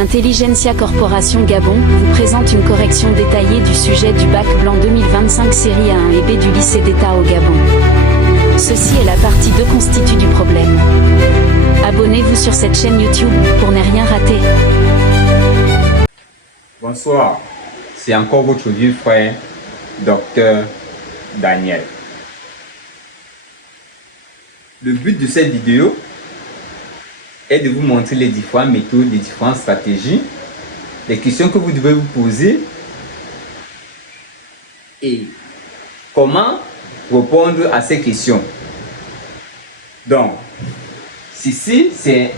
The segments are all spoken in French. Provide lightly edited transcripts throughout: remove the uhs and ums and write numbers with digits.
Intelligentsia Corporation Gabon vous présente une correction détaillée du sujet du bac blanc 2025 série A1 et B du lycée d'État au Gabon. Ceci est la partie 2 constitue du problème. Abonnez-vous sur cette chaîne YouTube pour ne rien rater. Bonsoir, c'est encore votre vieux frère, Dr Daniel. Le but de cette vidéo est de vous montrer les différentes méthodes, les différentes stratégies, les questions que vous devez vous poser et comment répondre à ces questions. Donc, ceci c'est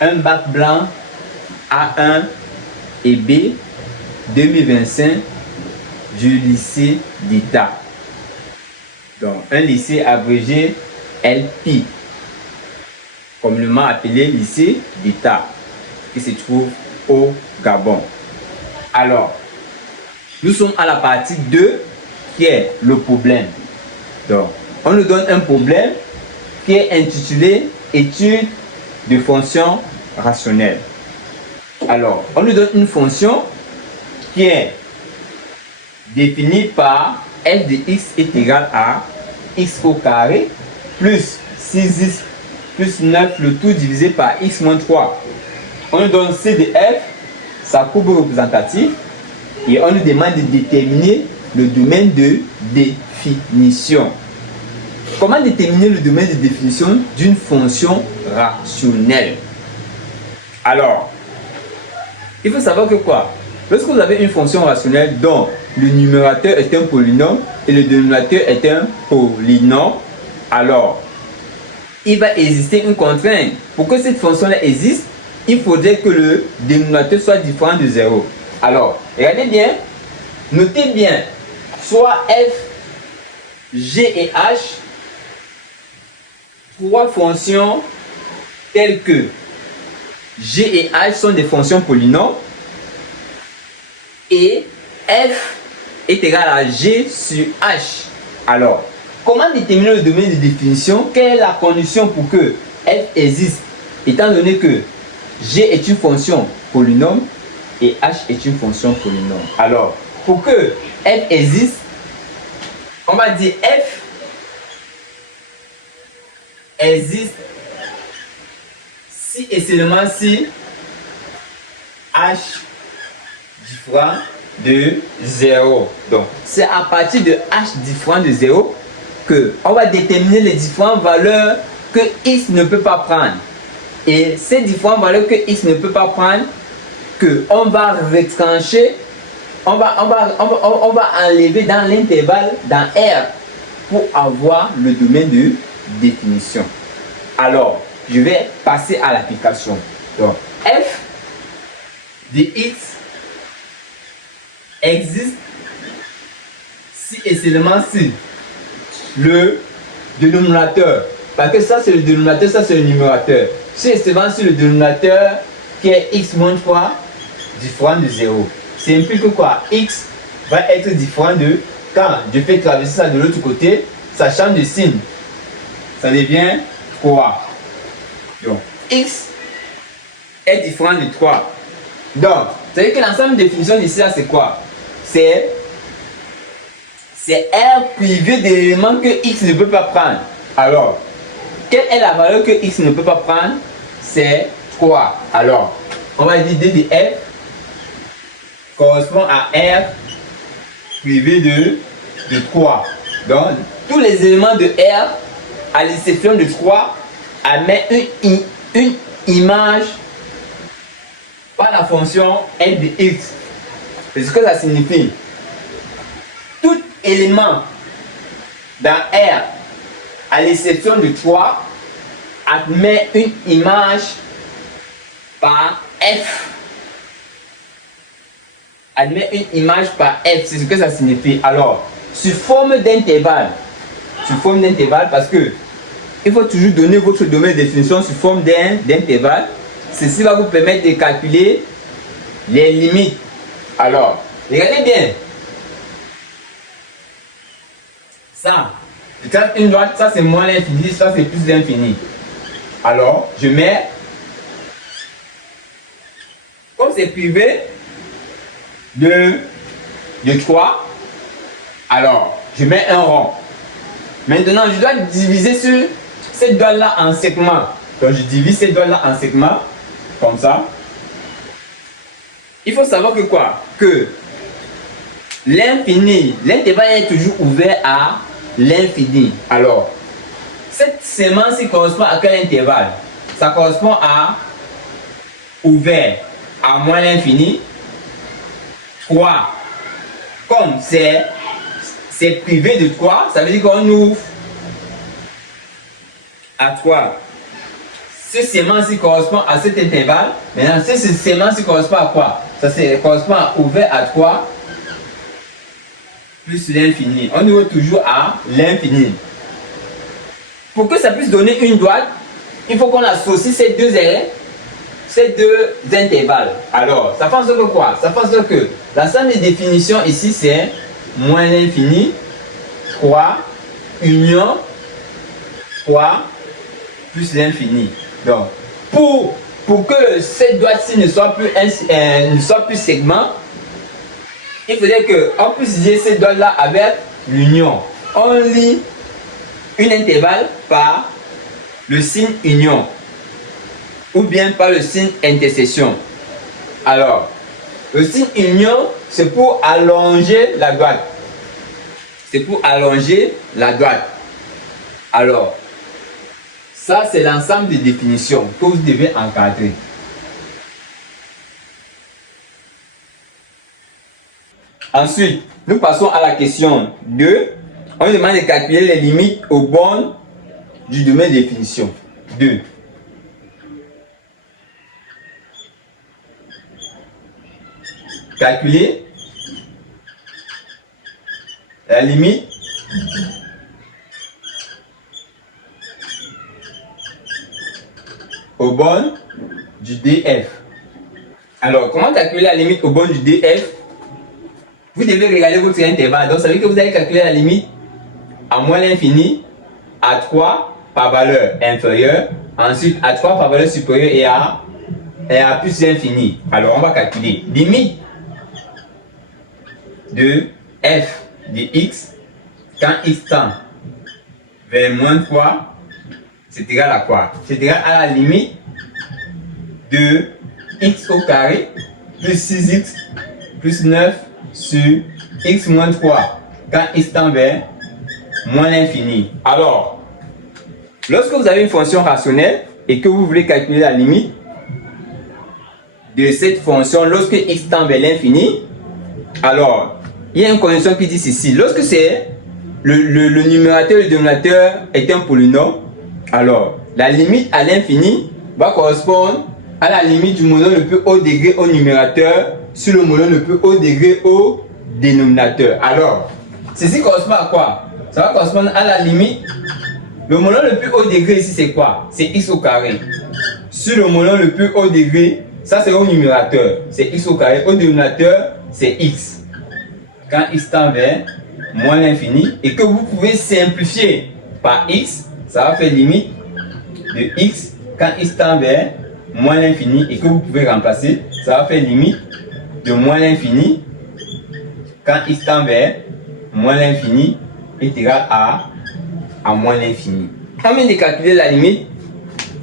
un bac blanc A1 et B 2025 du lycée d'État. Donc, un lycée abrégé LP, communément appelé lycée d'État, qui se trouve au Gabon. Alors, nous sommes à la partie 2 qui est le problème. Donc, on nous donne un problème qui est intitulé étude de fonctions rationnelles. Alors, on nous donne une fonction qui est définie par f de x est égal à x au carré plus 6x plus 9 le tout divisé par x moins 3. On nous donne c de f, sa courbe représentative, et on nous demande de déterminer le domaine de définition. Comment déterminer le domaine de définition d'une fonction rationnelle? Alors, il faut savoir que quoi? Lorsque vous avez une fonction rationnelle dont le numérateur est un polynôme et le dénominateur est un polynôme, alors il va exister une contrainte. Pour que cette fonction-là existe, il faudrait que le dénominateur soit différent de 0. Alors, regardez bien, notez bien, soit f, g et h, trois fonctions telles que g et h sont des fonctions polynômes et f est égal à g sur h. Alors, comment déterminer le domaine de définition? Quelle est la condition pour que f existe, étant donné que g est une fonction polynôme et h est une fonction polynôme? Alors, pour que f existe, on va dire f existe si et seulement si h différent de 0. Donc, c'est à partir de h différent de 0 que on va déterminer les différentes valeurs que x ne peut pas prendre. Et ces différentes valeurs que x ne peut pas prendre, que on va retrancher, on va enlever dans l'intervalle dans R pour avoir le domaine de définition. Alors, je vais passer à l'application. Donc, f de x existe si et seulement si le dénominateur, parce que ça c'est le dénominateur, ça c'est le numérateur, si et seulement si le dénominateur qui est x moins 3 différent de 0. C'est implique que quoi? X va être différent de, quand je fais traverser ça de l'autre côté, ça change de signe, ça devient 3. Donc, x est différent de 3. Donc, ça veut dire que l'ensemble de définition ici, c'est quoi? C'est R privé d'éléments que x ne peut pas prendre. Alors, quelle est la valeur que x ne peut pas prendre? C'est 3. Alors, on va dire d de f correspond à R privé de 3. Donc, tous les éléments de R, à l'exception de 3, admettent une image par la fonction f de x. C'est ce que ça signifie. Tout élément dans R, à l'exception de 3, admet une image par f. Admet une image par f, c'est ce que ça signifie. Alors, sous forme d'intervalle, parce que il faut toujours donner votre domaine de définition sous forme d'intervalle. Ceci va vous permettre de calculer les limites. Alors, regardez bien. Ça, une droite, ça c'est moins l'infini, ça c'est plus l'infini. Alors, je mets c'est privé de 3, alors je mets un rond. Maintenant, je dois diviser sur cette doigt-là en segments. Donc, je divise cette doigt-là en segments, comme ça. Il faut savoir que quoi? Que l'infini, l'intervalle est toujours ouvert à l'infini. Alors, cette sémence correspond à quel intervalle? Ça correspond à ouvert à moins l'infini. 3. Comme c'est privé de 3, ça veut dire qu'on ouvre à 3. Ce sémence correspond à cet intervalle. Maintenant, ce sémence correspond à quoi? Ça correspond à ouvert à 3 plus l'infini. On ouvre toujours à l'infini. Pour que ça puisse donner une droite, il faut qu'on associe ces deux intervalles. Alors, ça fait en sorte que quoi? Ça fait en sorte que l'ensemble des définitions ici, c'est moins l'infini, 3, union, 3, plus l'infini. Donc, pour que cette droite-ci ne soit plus segment, il faudrait qu'on puisse lier cette droite-là avec l'union. On lie un intervalle par le signe union ou bien par le signe intersection. Alors, le signe union, c'est pour allonger la droite. C'est pour allonger la droite. Alors, ça, c'est l'ensemble des définitions que vous devez encadrer. Ensuite, nous passons à la question 2. On nous demande de calculer les limites aux bornes du domaine de définition. 2. Calculer la limite aux bornes du DF. Alors, comment calculer la limite aux bornes du DF? Vous devez regarder votre intervalle. Donc, ça veut dire que vous allez calculer la limite à moins l'infini, à 3 par valeur inférieure, ensuite à 3 par valeur supérieure et à plus l'infini. Alors, on va calculer limite de f de x quand x tend vers moins 3, c'est égal à quoi? C'est égal à la limite de x au carré plus 6x plus 9 sur x moins 3 quand x tend vers moins l'infini. Alors, lorsque vous avez une fonction rationnelle et que vous voulez calculer la limite de cette fonction lorsque x tend vers l'infini, alors, il y a une condition qui dit ceci. Lorsque c'est le numérateur et le dénominateur est un polynôme, alors la limite à l'infini va correspondre à la limite du mono le plus haut degré au numérateur sur le mono le plus haut degré au dénominateur. Alors, ceci correspond à quoi? Ça va correspondre à la limite. Le mono le plus haut degré ici, c'est quoi? C'est x au carré. Sur le mono le plus haut degré, ça c'est au numérateur, c'est x au carré. Au dénominateur, c'est x. Quand x tend vers moins l'infini et que vous pouvez simplifier par x, ça va faire limite de x quand x tend vers moins l'infini et que vous pouvez remplacer, ça va faire limite de moins l'infini quand x tend vers moins l'infini est égal à moins l'infini. On vient de calculer la limite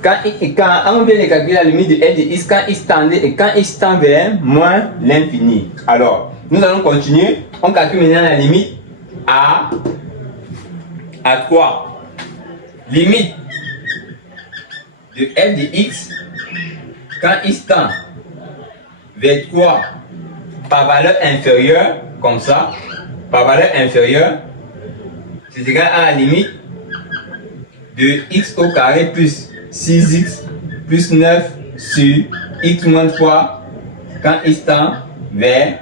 on vient de calculer la limite de f de x quand x tend et quand x tend vers moins l'infini. Alors, nous allons continuer. On calcule maintenant la limite à 3. Limite de f de x quand x tend vers 3 par valeur inférieure, comme ça, par valeur inférieure, c'est égal à la limite de x au carré plus 6x plus 9 sur x moins 3 quand x tend vers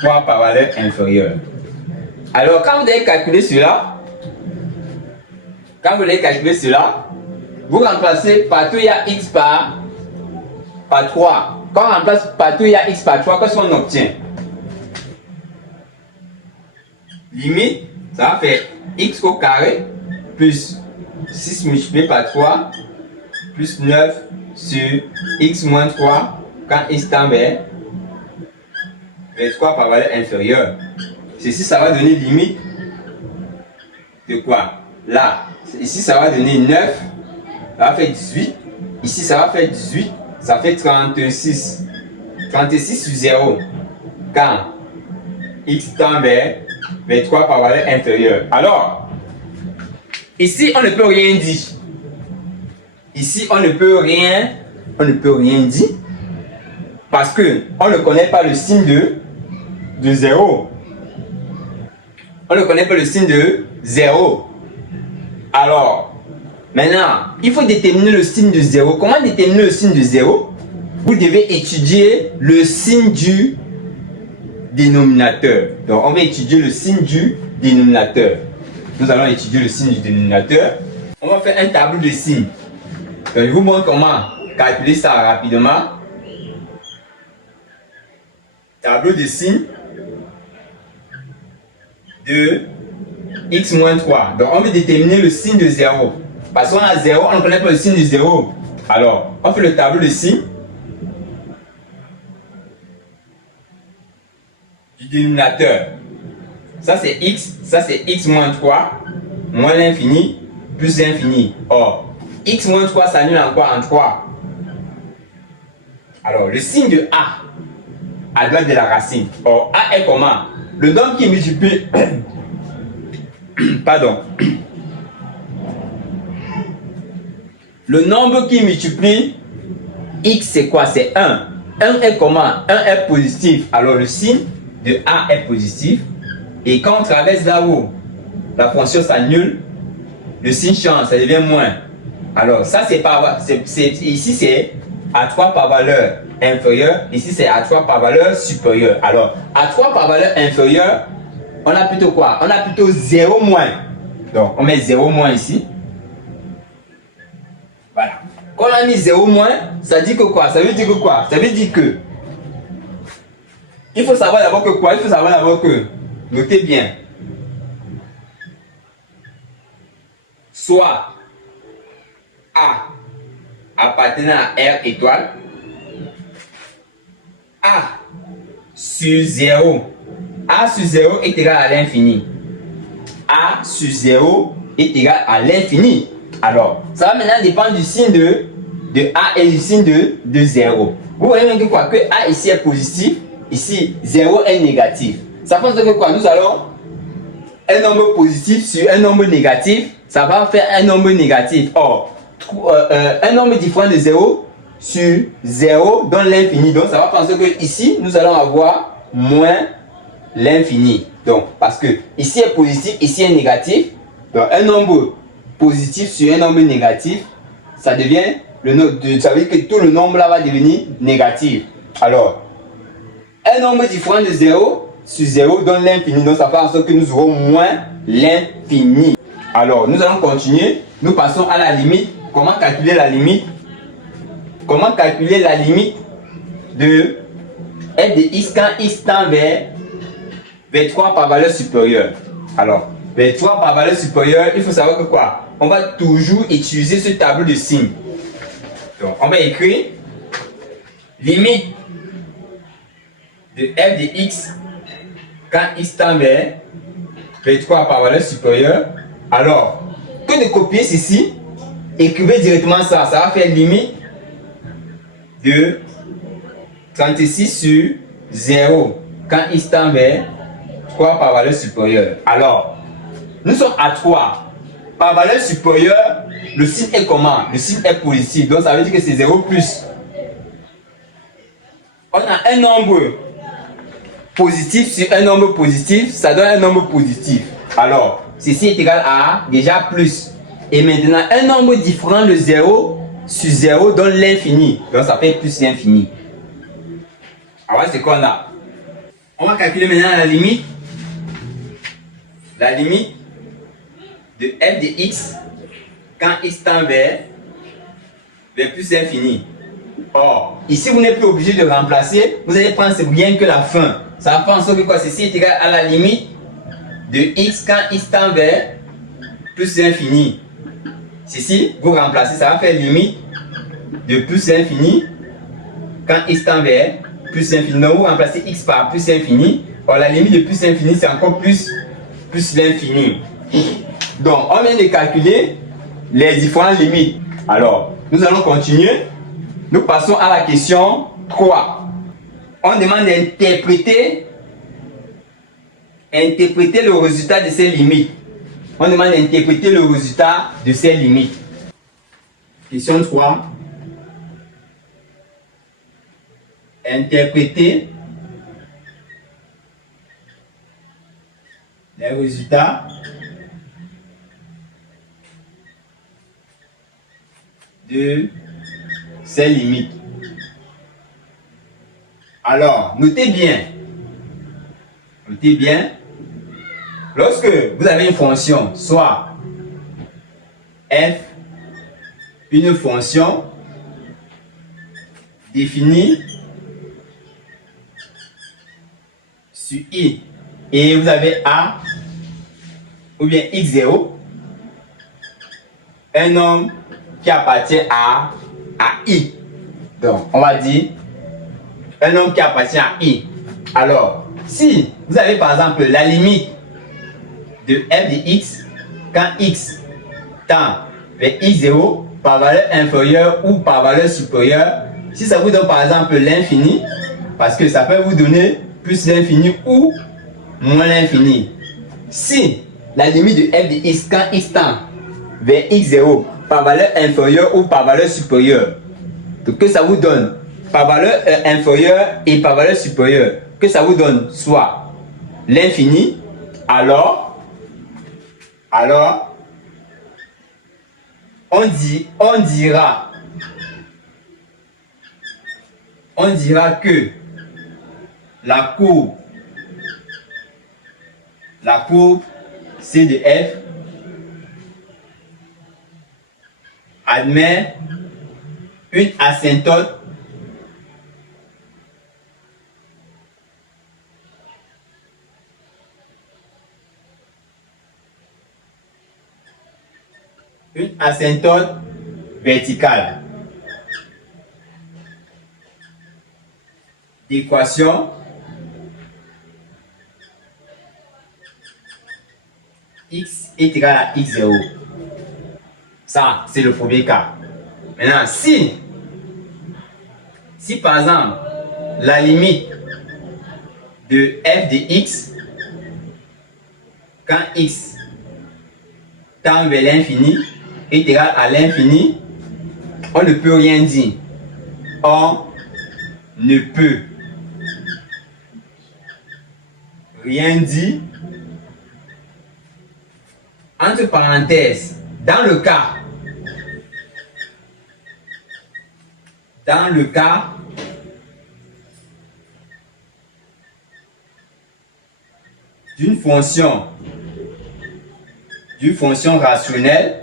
3 par valeur inférieure. Alors, quand vous allez calculer cela, vous remplacez partout il y a x par 3. Quand on remplace partout il y a x par 3, qu'est-ce qu'on obtient? Limite, ça va faire x au carré plus 6 multiplié par 3 plus 9 sur x moins 3 quand x tend vers V3 par valeur inférieure. Ceci, ça va donner limite de quoi? Là, ici, ça va donner 9, ça va faire 18. Ici, ça va faire 18, ça fait 36. 36 sur 0. Quand x tend vers V3 par valeur inférieure. Alors, ici, on ne peut rien dire. Ici, on ne peut rien dire parce que on ne connaît pas le signe de 0. On ne connaît pas le signe de 0. Alors, maintenant, il faut déterminer le signe de 0. Comment déterminer le signe de 0? Vous devez étudier le signe du dénominateur. Donc, on va étudier le signe du dénominateur. Nous allons étudier le signe du dénominateur. On va faire un tableau de signes. Donc, je vous montre comment calculer ça rapidement. Tableau de signes de x moins 3. Donc, on veut déterminer le signe de 0. Parce qu'on a 0, on ne connaît pas le signe de 0. Alors, on fait le tableau de signes du dénominateur. Ça, c'est x moins 3, moins l'infini, plus l'infini. Or, x moins 3 s'annule en quoi? En 3. Alors, le signe de a à droite de la racine. Or, a est comment? Le nombre qui multiplie... Pardon. Le nombre qui multiplie x, c'est quoi? C'est 1. 1 est comment? 1 est positif. Alors, le signe de a est positif. Et quand on traverse là-haut, la fonction s'annule, le signe change, ça devient moins. Alors, ça, ici, c'est A3 par valeur inférieure. Ici, c'est A3 par valeur supérieure. Alors, A3 par valeur inférieure, on a plutôt quoi? On a plutôt 0 moins. Donc, on met 0 moins ici. Voilà. Quand on a mis 0 moins, ça dit que quoi? Ça veut dire que quoi? Ça veut dire que... Il faut savoir d'abord que quoi? Il faut savoir d'abord que... Notez bien. Soit A appartenant à R étoile, A sur 0. A sur 0 est égal à l'infini. A sur 0 est égal à l'infini. Alors, ça va maintenant dépendre du signe de A et du signe de 0. Vous voyez bien que quoi? Que A ici est positif, ici 0 est négatif. Ça fait que quoi? Nous allons un nombre positif sur un nombre négatif, ça va faire un nombre négatif. Or, un nombre différent de 0 sur 0 donne l'infini. Donc, ça va penser que ici, nous allons avoir moins l'infini. Donc, parce que ici est positif, ici est négatif. Donc, un nombre positif sur un nombre négatif, ça devient ça veut dire que tout le nombre là va devenir négatif. Alors, un nombre différent de 0 sur 0 donne l'infini. Donc, ça fait en sorte que nous aurons moins l'infini. Alors, nous allons continuer. Nous passons à la limite. Comment calculer la limite? Comment calculer la limite de f de x quand x tend vers V3 par valeur supérieure? Alors, V3 par valeur supérieure, il faut savoir que quoi? On va toujours utiliser ce tableau de signes. Donc, on va écrire limite de f de x quand x tend vers V3 par valeur supérieure. Alors, que de copier ceci, écrivez directement ça. Ça va faire limite de 36 sur 0 quand x tend vers 3 par valeur supérieure. Alors, nous sommes à 3. Par valeur supérieure, le signe est comment? Le signe est positif. Donc, ça veut dire que c'est 0 plus. On a un nombre positif sur un nombre positif, ça donne un nombre positif. Alors, ceci est égal à déjà plus. Et maintenant, un nombre différent de 0 sur 0 donne l'infini. Donc, ça fait plus l'infini. Alors, c'est qu'on a. On va calculer maintenant la limite. La limite de f de x quand x tend vers plus l'infini. Or, ici, vous n'êtes plus obligé de remplacer. Vous allez prendre rien que la fin. Ça va faire en sorte que quoi? Ceci est égal à la limite de x quand x tend vers plus l'infini. Ceci, vous remplacez, ça va faire limite de plus l'infini quand x tend vers plus l'infini. Donc vous remplacez x par plus l'infini. Or la limite de plus l'infini c'est encore plus l'infini. Donc on vient de calculer les différentes limites. Alors nous allons continuer. Nous passons à la question 3. On demande d'interpréter le résultat de ces limites. On demande d'interpréter le résultat de ces limites. Question 3. Interpréter les résultats de ces limites. Alors, notez bien, lorsque vous avez une fonction, soit f, une fonction définie sur i, et vous avez a ou bien x0, un nombre qui appartient à i. Donc, on va dire un nombre qui appartient à i. Alors, si vous avez par exemple la limite de f de x quand x tend vers x0 par valeur inférieure ou par valeur supérieure, si ça vous donne par exemple l'infini, parce que ça peut vous donner plus l'infini ou moins l'infini. Si la limite de f de x quand x tend vers x0 par valeur inférieure ou par valeur supérieure, donc que ça vous donne par valeur inférieure et par valeur supérieure, que ça vous donne soit l'infini, alors on dira que la courbe C de f admet une asymptote verticale d'équation x est égal à x0. Ça, c'est le premier cas. Maintenant, si par exemple, la limite de f de x, quand x tend vers l'infini, est égal à l'infini, on ne peut rien dire. On ne peut rien dire. Entre parenthèses, dans le cas d'une fonction rationnelle,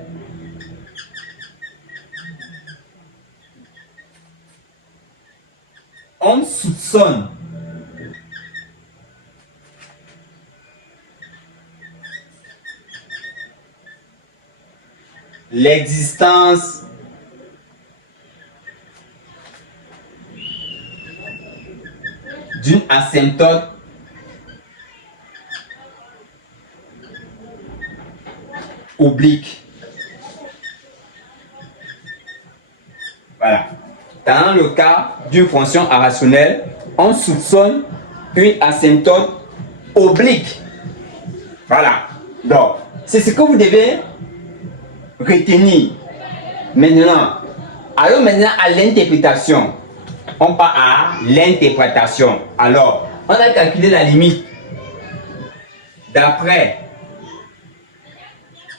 on soupçonne l'existence d'une asymptote oblique. Voilà. Dans le cas d'une fonction rationnelle, on soupçonne une asymptote oblique. Voilà. Donc, c'est ce que vous devez retenir. Maintenant, allons maintenant à l'interprétation. On part à l'interprétation. Alors, on a calculé la limite d'après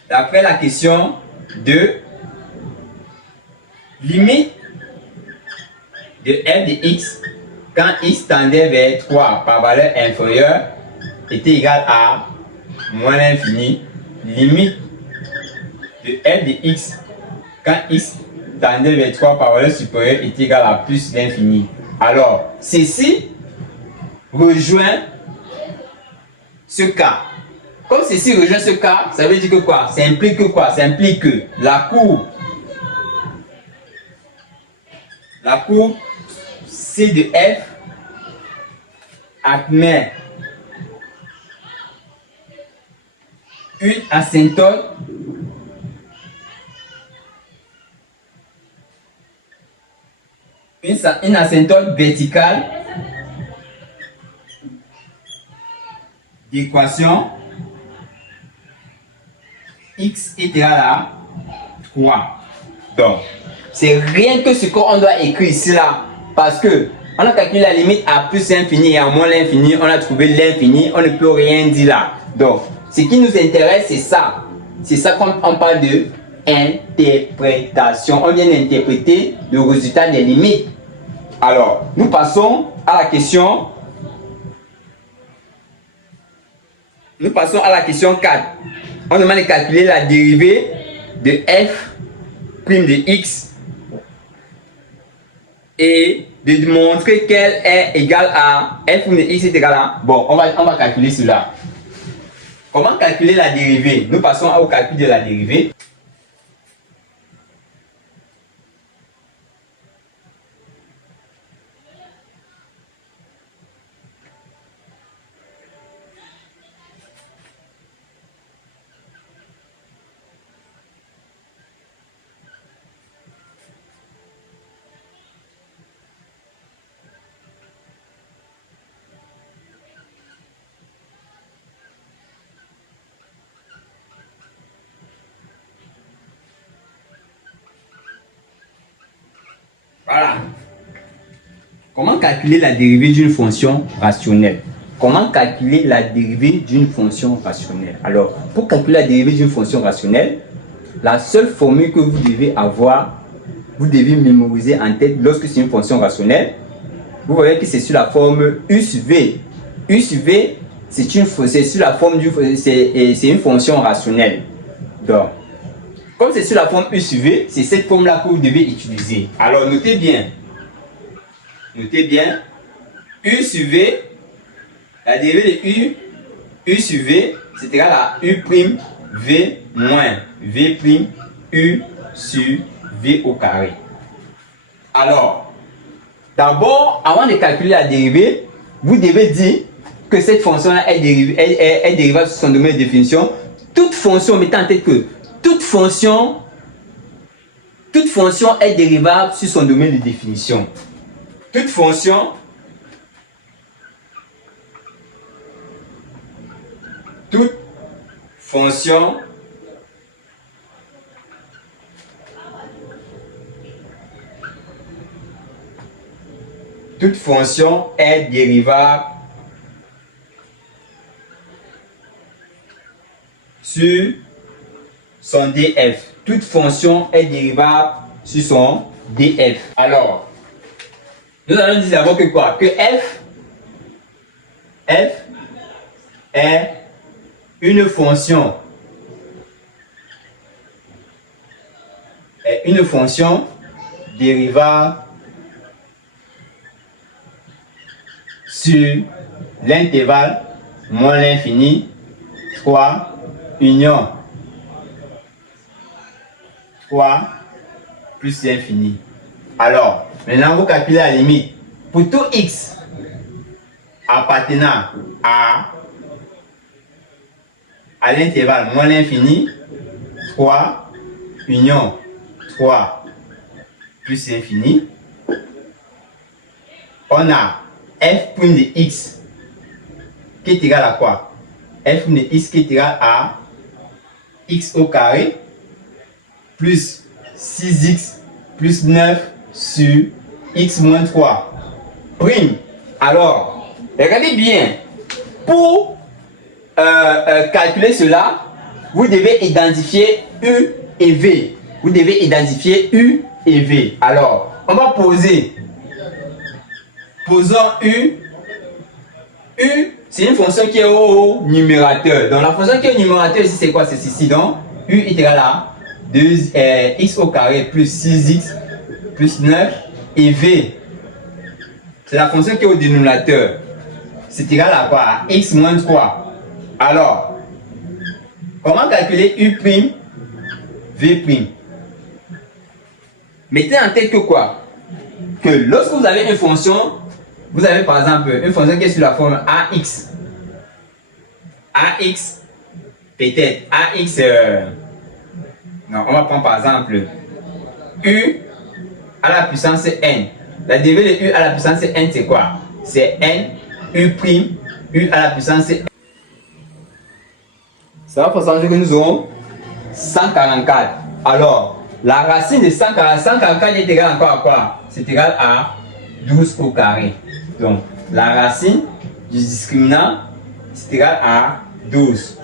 la question de limite de f de x quand x tendait vers 3 par valeur inférieure était égal à moins l'infini, limite de f de x quand x tendait vers 3 par valeur supérieure est égal à plus l'infini. Alors, ceci rejoint ce cas. Comme ceci rejoint ce cas, ça veut dire que quoi? Ça implique que quoi? Ça implique que la courbe C de F admet une asymptote une asymptote verticale d'équation x est égal à 3. Donc, c'est rien que ce qu'on doit écrire ici là, parce que on a calculé la limite à plus l'infini et à moins l'infini, on a trouvé l'infini, on ne peut rien dire là. Donc, ce qui nous intéresse, c'est ça. C'est ça qu'on parle de interprétation. On vient d'interpréter le résultat des limites. Alors, nous passons à la question. Nous passons à la question 4. On demande de calculer la dérivée de f' de x et de montrer qu'elle est égale à f' de x est égal à... Bon, on va calculer cela. Comment calculer la dérivée? Nous passons au calcul de la dérivée. Voilà. Comment calculer la dérivée d'une fonction rationnelle? Comment calculer la dérivée d'une fonction rationnelle? Alors, pour calculer la dérivée d'une fonction rationnelle, la seule formule que vous devez avoir, vous devez mémoriser en tête lorsque c'est une fonction rationnelle. Vous voyez que c'est sur la forme U sur V. U sur V, c'est sur la forme c'est une fonction rationnelle. Donc, comme c'est sur la forme U sur V, c'est cette forme-là que vous devez utiliser. Alors, notez bien. Notez bien. U sur V, la dérivée de U sur V, c'est égal à U' V moins V' U sur V au carré. Alors, d'abord, avant de calculer la dérivée, vous devez dire que cette fonction-là est dérivable sur son domaine de définition. Toute fonction, mettez en tête que toute fonction est dérivable sur son domaine de définition. Toute fonction est dérivable sur son df. Toute fonction est dérivable sur son df. Alors, nous allons dire d'abord que quoi? Que f est une fonction dérivable sur l'intervalle moins l'infini 3 union 3 plus l'infini. Alors, maintenant vous calculez la limite. Pour tout x appartenant à l'intervalle moins l'infini, 3 union 3 plus l'infini, on a f' de x qui est égal à quoi? F' de x qui est égal à x au carré plus 6x plus 9 sur x moins 3 prime. Alors, regardez bien, pour calculer cela, vous devez identifier U et V. Vous devez identifier U et V. Alors, on va poser. Posons U. U, c'est une fonction qui est au numérateur. Donc, la fonction qui est au numérateur ici, c'est quoi? C'est ceci. Donc, U est égal à 2x au carré plus 6x plus 9 et V. C'est la fonction qui est au dénominateur. C'est égal à quoi? À x moins 3. Alors, comment calculer U', V'? Mettez en tête que quoi? que lorsque vous avez une fonction, vous avez par exemple une fonction qui est sur la forme AX. AX, peut-être AX, non, on va prendre par exemple U à la puissance N. La dérivée de U à la puissance N, c'est quoi? C'est N, U', U à la puissance N. Ça va faire que nous aurons 144. Alors, la racine de 144 est égale encore à quoi? C'est égal à 12 au carré. Donc, la racine du discriminant, c'est égal à 12.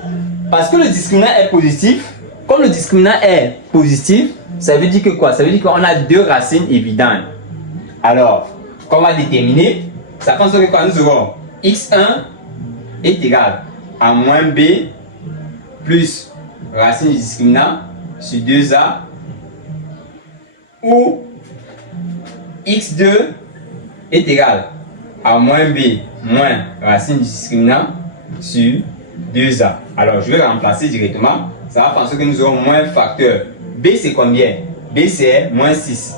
Parce que le discriminant est positif, comme le discriminant est positif, ça veut dire que quoi? Ça veut dire qu'on a deux racines évidentes. Alors, qu'on va déterminer, ça fait en sorte que quoi? Nous aurons x1 est égal à moins b plus racine du discriminant sur 2a, où x2 est égal à moins b moins racine du discriminant sur 2a. Alors, je vais remplacer directement. Ça va faire en sorte que nous aurons moins facteur. B, c'est combien? B, c'est moins 6.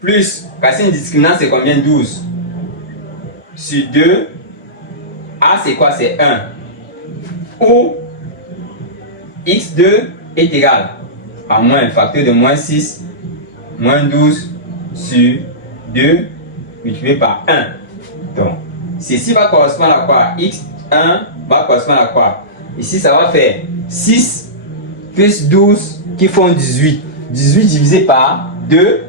Plus racine du discriminant, c'est combien? 12. Sur 2. A, c'est quoi? C'est 1. Où x2 est égal à moins facteur de moins 6, moins 12 sur 2 multiplié par 1. Donc, ceci va correspondre à quoi? X1 va correspondre à quoi? Ici, ça va faire 6 plus 12 qui font 18. 18 divisé par 2.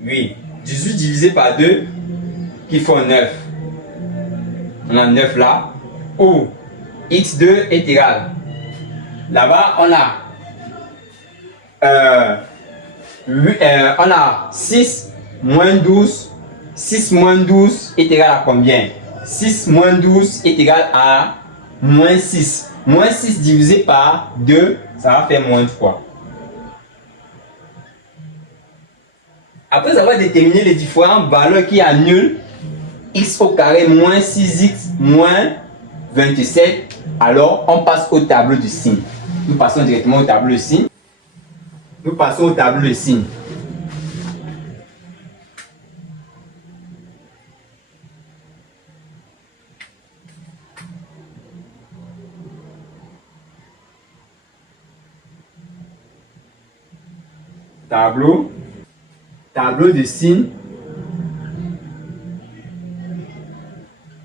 Oui, 18 divisé par 2 qui font 9. On a 9 là. Où x2 est égal. Là-bas, on a 6 moins 12. 6 moins 12 est égal à combien? 6 moins 12 est égal à moins 6. Moins 6 divisé par 2, ça va faire moins 3. Après avoir déterminé les différentes valeurs qui annulent x au carré moins 6x moins 27, alors on passe au tableau de signe. Nous passons directement au tableau de signe. Nous passons au tableau de signe. Tableau de signe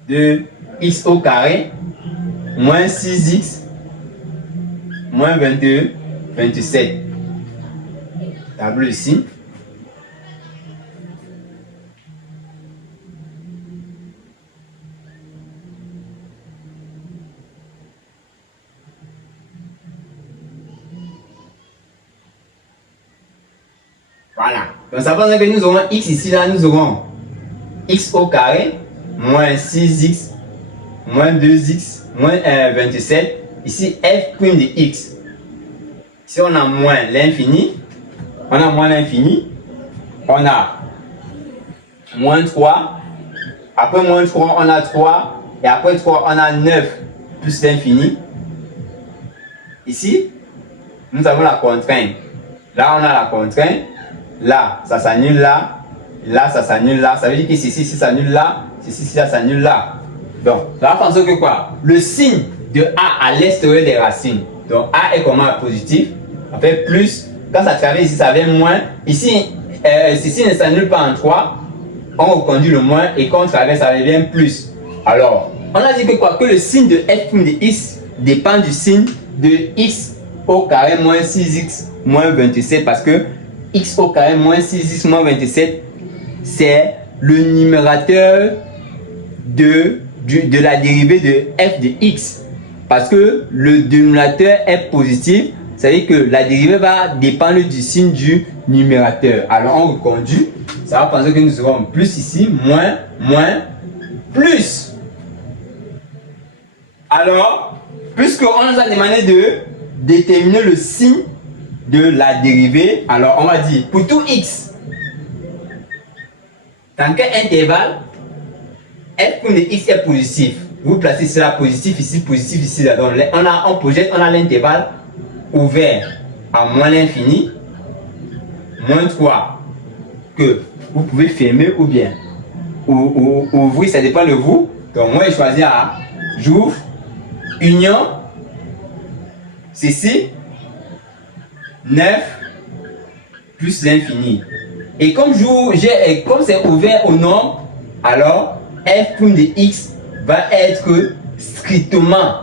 de x au carré moins 6x moins 22, 27. Tableau de signe. Voilà. Donc ça veut dire que nous aurons x ici, là, nous aurons x au carré moins 6x moins 2x moins 27. Ici, f' de x. Si on a moins l'infini, on a moins l'infini, on a moins 3. Après moins 3, on a 3. Et après 3, on a 9 plus l'infini. Ici, nous avons la contrainte. Là, on a la contrainte. Là, ça s'annule là. Là, ça s'annule là. Ça veut dire que ceci s'annule là. Ceci, ça s'annule là. Donc, ça va faire en sorte que quoi? Le signe de A à l'extérieur des racines. Donc, A est comment? Positif. Ça fait plus. Quand ça traverse ici, ça fait moins. Ici, ceci ne s'annule pas en 3. On reconduit le moins et quand on traverse, ça devient plus. Alors, on a dit que quoi? Que le signe de f' de x dépend du signe de x au carré moins 6x moins 27 parce que x au carré moins 6x moins 27, c'est le numérateur de la dérivée de f de x. Parce que le dénominateur est positif, ça veut dire que la dérivée va dépendre du signe du numérateur. Alors on reconduit, ça va penser que nous aurons plus ici, moins, moins, plus. Alors, puisqu'on nous a demandé de déterminer le signe de la dérivée, alors on va dire pour tout x, dans quel intervalle f' de x est positif, vous placez cela positif ici, là. Donc on projette, on a l'intervalle ouvert. à moins l'infini, moins 3, que vous pouvez fermer ou bien ouvrir, ça dépend de vous. Donc moi je choisis à j'ouvre, union, ceci, 9 plus l'infini. Et comme c'est ouvert au nombre, alors f' de x va être strictement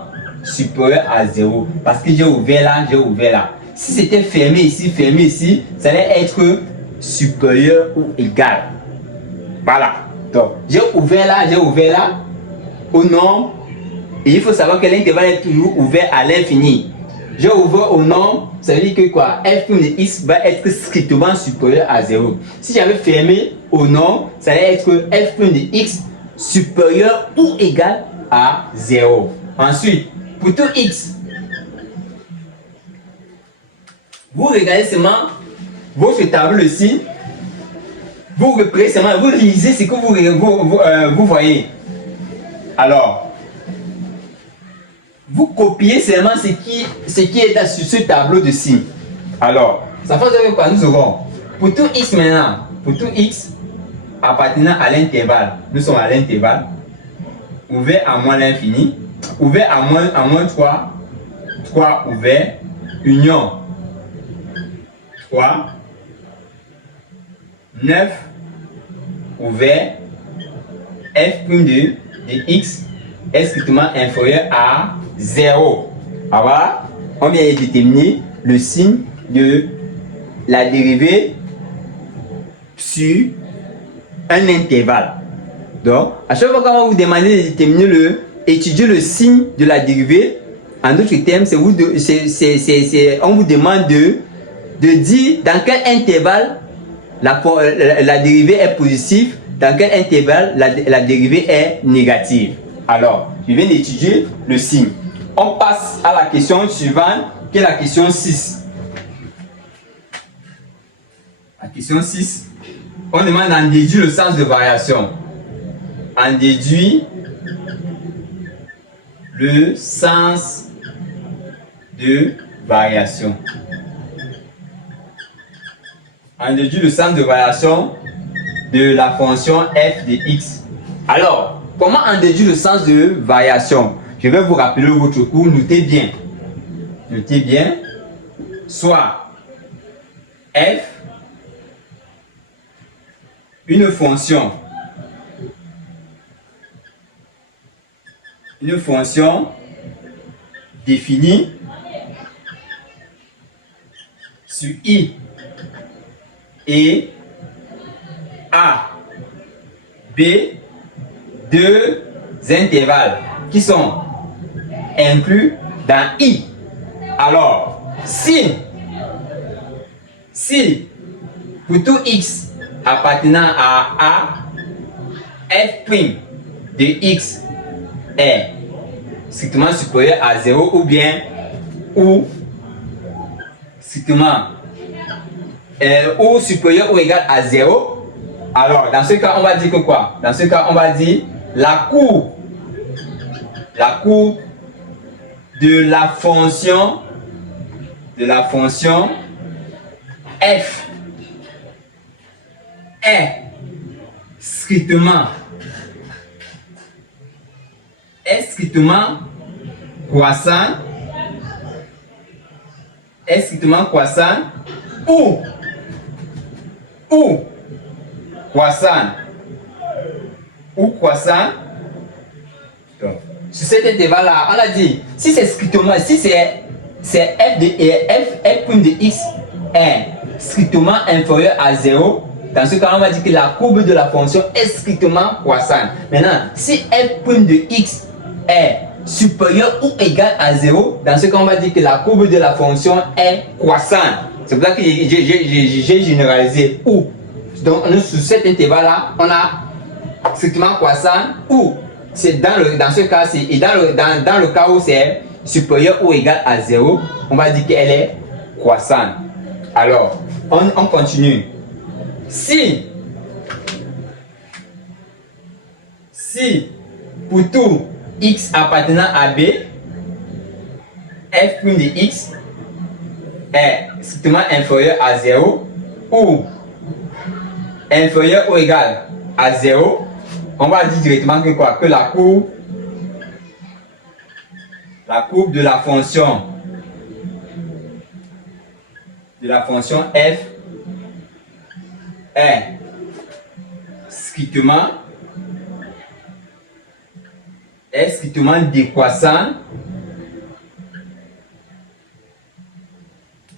supérieur à 0. Parce que j'ai ouvert là, j'ai ouvert là. Si c'était fermé ici, ça allait être supérieur ou égal. Voilà. Donc, j'ai ouvert là au nombre. Et il faut savoir que l'intervalle est toujours ouvert à l'infini. J'ai ouvert au nombre, ça veut dire que quoi? F' de x va être strictement supérieur à 0. Si j'avais fermé au nombre, ça allait être f' de x supérieur ou égal à 0. Ensuite, pour tout x, vous regardez seulement votre tableau de signes, vous reprenez seulement, vous lisez ce que vous voyez. Alors, vous copiez seulement ce qui est sur ce tableau de signes. Alors, ça fait avec quoi? Nous aurons, pour tout x maintenant, pour tout x appartenant à l'intervalle, nous sommes à l'intervalle, ouvert à moins l'infini, ouvert à moins 3, 3 ouvert, union 3, 9 ouvert, f' de x est strictement inférieur à 0. Alors voilà, on vient de déterminer le signe de la dérivée sur un intervalle. Donc, à chaque fois qu'on va vous demander de déterminer étudier le signe de la dérivée, en d'autres termes, on vous demande de dire dans quel intervalle la dérivée est positive, dans quel intervalle la dérivée est négative. Alors, je viens d'étudier le signe. On passe à la question suivante, qui est la question 6. La question 6, on demande d'en déduire le sens de variation. En déduit le sens de variation. On déduit le sens de variation de la fonction f de x. Alors, comment on déduit le sens de variation? Je vais vous rappeler votre cours, notez bien. Notez bien. Soit f, une fonction définie sur i et a, b, deux intervalles qui sont inclus dans i. Alors, si pour tout x appartenant à a, f' de x est strictement supérieur à 0 ou strictement ou supérieur ou égal à 0, alors dans ce cas on va dire que quoi? Dans ce cas on va dire la courbe de la fonction f est strictement croissant ou croissant. Donc, sur cet intervalle là, on a dit si c'est strictement, si c'est f' de x est strictement inférieur à 0, dans ce cas on va dire que la courbe de la fonction est strictement croissante. Maintenant, si f' de x est supérieur ou égal à 0, dans ce cas on va dire que la courbe de la fonction est croissante. C'est pour ça que j'ai généralisé ou. Donc sur cet intervalle là, on a strictement croissant ou c'est dans ce cas, et dans le cas où c'est supérieur ou égal à 0, on va dire qu'elle est croissante. Alors, on continue. Si pour tout x appartenant à b, f' de x est strictement inférieur à 0 ou inférieur ou égal à 0, on va dire directement que quoi? Que la courbe de la fonction f est strictement décroissante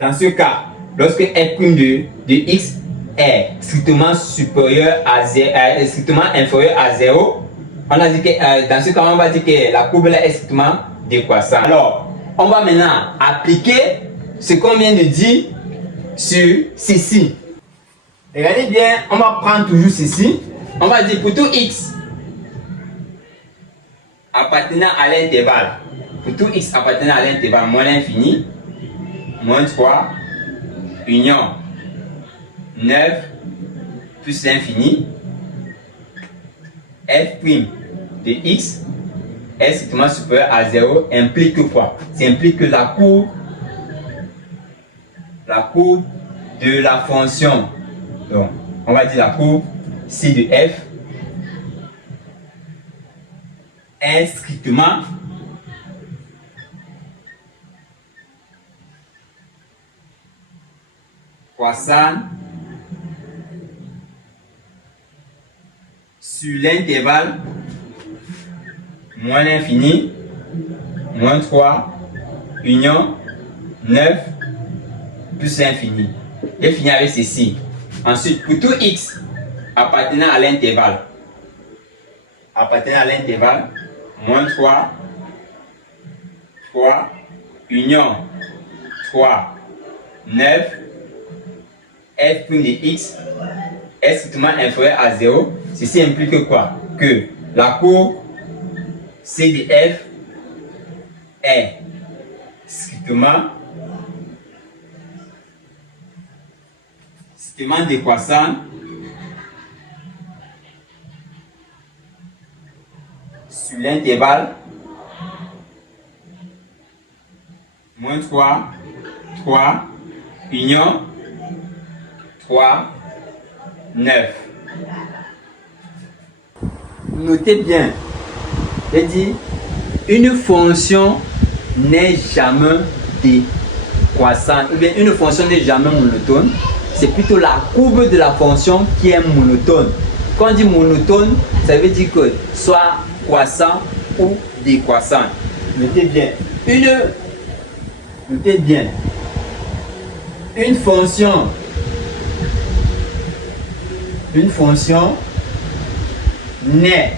dans ce cas lorsque f' de x est strictement supérieur à 0, strictement inférieur à 0. On a dit que dans ce cas on va dire que la courbe là est strictement décroissante. Alors on va maintenant appliquer ce qu'on vient de dire sur ceci. Regardez bien, on va prendre toujours ceci. On va dire pour tout x appartenant à l'intervalle, moins l'infini, moins 3, union 9 plus l'infini, f' de x est strictement supérieur à 0 implique quoi? Ça implique que la courbe de la fonction, donc on va dire la courbe ci de f est strictement croissante sur l'intervalle moins l'infini, moins 3, union 9 plus l'infini. Et finir avec ceci. Ensuite, pour tout x appartenant à l'intervalle, moins 3, union 3, 9, f' de x est strictement inférieur à 0. Ceci implique quoi? Que la courbe C de f est strictement décroissante sur l'intervalle moins 3, union 3, 9. Notez bien, j'ai dit, une fonction n'est jamais décroissante, ou bien une fonction n'est jamais monotone. C'est plutôt la courbe de la fonction qui est monotone. Quand on dit monotone, ça veut dire que soit croissant ou décroissant. Notez bien, une fonction n'est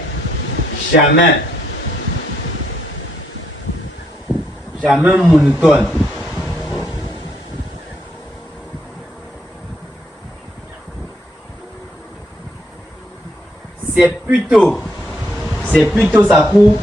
jamais monotone. C'est plutôt sa courbe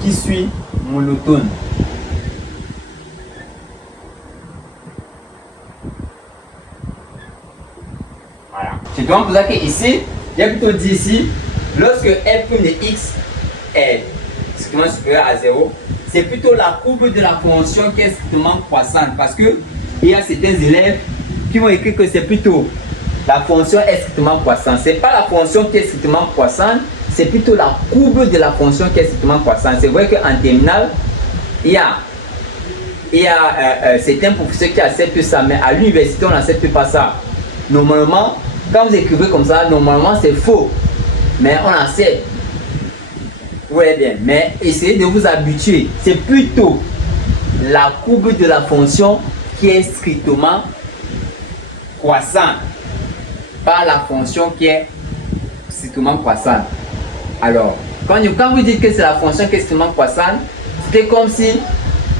qui suit monotone. Voilà. C'est donc pour ça que ici, il y a plutôt dit ici, lorsque f' de x est strictement supérieur à 0, c'est plutôt la courbe de la fonction qui est strictement croissante. Parce que il y a certains élèves qui vont écrire que c'est plutôt la fonction est strictement croissante. Ce n'est pas la fonction qui est strictement croissante, c'est plutôt la courbe de la fonction qui est strictement croissante. C'est vrai qu'en terminale, il y a certains professeurs qui acceptent ça, mais à l'université, on n'accepte pas ça. Normalement, quand vous écrivez comme ça, normalement c'est faux, mais on accepte. Vous voyez bien, mais essayez de vous habituer. C'est plutôt la courbe de la fonction qui est strictement croissante, pas la fonction qui est strictement croissante. Alors, quand vous dites que c'est la fonction qui est strictement croissante, c'était comme si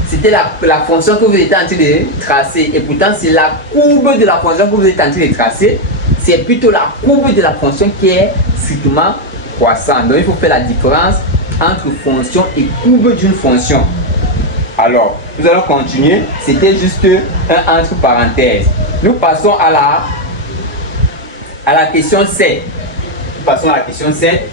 c'était la fonction que vous étiez en train de tracer. Et pourtant, c'est la courbe de la fonction que vous êtes en train de tracer. C'est plutôt la courbe de la fonction qui est strictement croissante. Donc, il faut faire la différence entre fonction et courbe d'une fonction. Alors, nous allons continuer. C'était juste un entre parenthèses. Nous passons à la question 7. Nous passons à la question 7.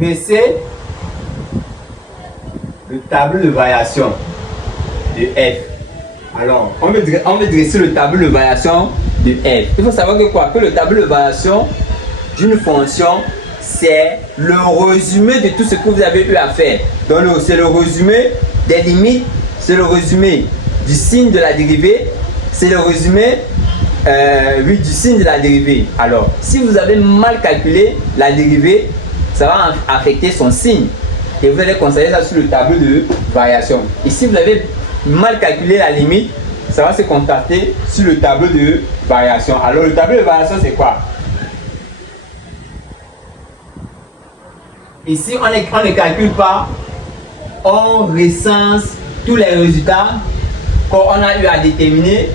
Dressez le tableau de variation de f. Alors, on veut dresser le tableau de variation de f. Il faut savoir que quoi? Que le tableau de variation d'une fonction, c'est le résumé de tout ce que vous avez eu à faire. Donc, c'est le résumé des limites, c'est le résumé du signe de la dérivée, c'est le résumé du signe de la dérivée. Alors, si vous avez mal calculé la dérivée, ça va affecter son signe et vous allez constater ça sur le tableau de variation. Et si vous avez mal calculé la limite, ça va se constater sur le tableau de variation. Alors le tableau de variation, c'est quoi? Ici, on ne calcule pas, on recense tous les résultats qu'on a eu à déterminer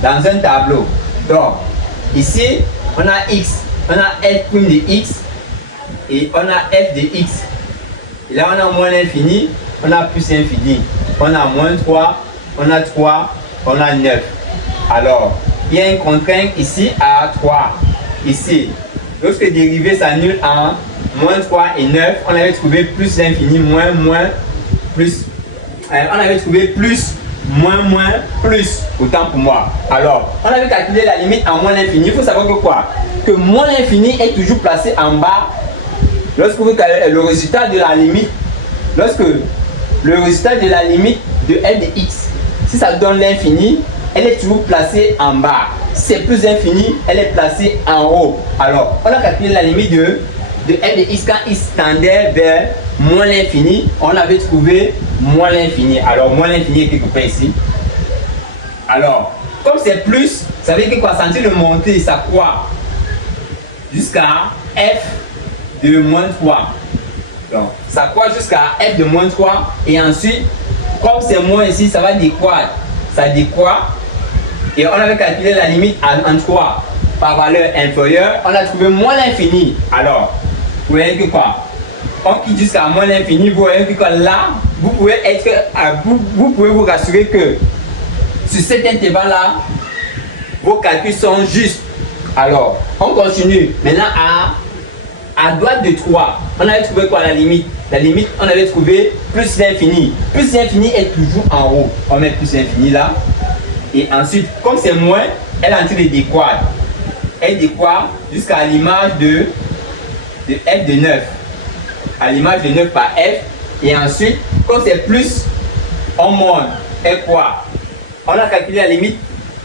dans un tableau. Donc, ici, on a x, on a f' de x, et on a f de x. Et là, on a moins l'infini, on a plus infini. On a moins 3, on a 3, on a 9. Alors, il y a une contrainte ici à 3. Ici, lorsque dérivé s'annule en moins 3 et 9, on avait trouvé plus l'infini, moins, plus. On avait trouvé plus, moins, plus. Autant pour moi. Alors, on avait calculé la limite en moins l'infini. Il faut savoir que quoi? Que moins l'infini est toujours placé en bas. Lorsque vous calculez le résultat de la limite, le résultat de la limite de f de x, si ça donne l'infini, elle est toujours placée en bas. Si c'est plus infini, elle est placée en haut. Alors, on a calculé la limite de f de x quand x tendait vers moins l'infini, on avait trouvé moins l'infini. Alors, moins l'infini est quelque part ici. Alors, comme c'est plus, ça veut dire que quoi? Sentir le monter, ça croît jusqu'à f de moins 3. Donc, ça croît jusqu'à f de moins 3. Et ensuite, comme c'est moins ici, ça va décroître. Ça décroît. Et on avait calculé la limite en 3 par valeur inférieure. On a trouvé moins l'infini. Alors, vous voyez que quoi? On quitte jusqu'à moins l'infini. Vous voyez que quoi? Là, vous pouvez vous rassurer que sur cet intervalle-là, vos calculs sont justes. Alors, on continue. Maintenant, à droite de 3, on avait trouvé quoi la limite? La limite, on avait trouvé plus l'infini. Plus l'infini est toujours en haut. On met plus l'infini là. Et ensuite, comme c'est moins, elle est en train de décroître. Elle décroît jusqu'à l'image de f de 9. À l'image de 9 par f. Et ensuite, comme c'est plus, on monte. Et quoi? On a calculé la limite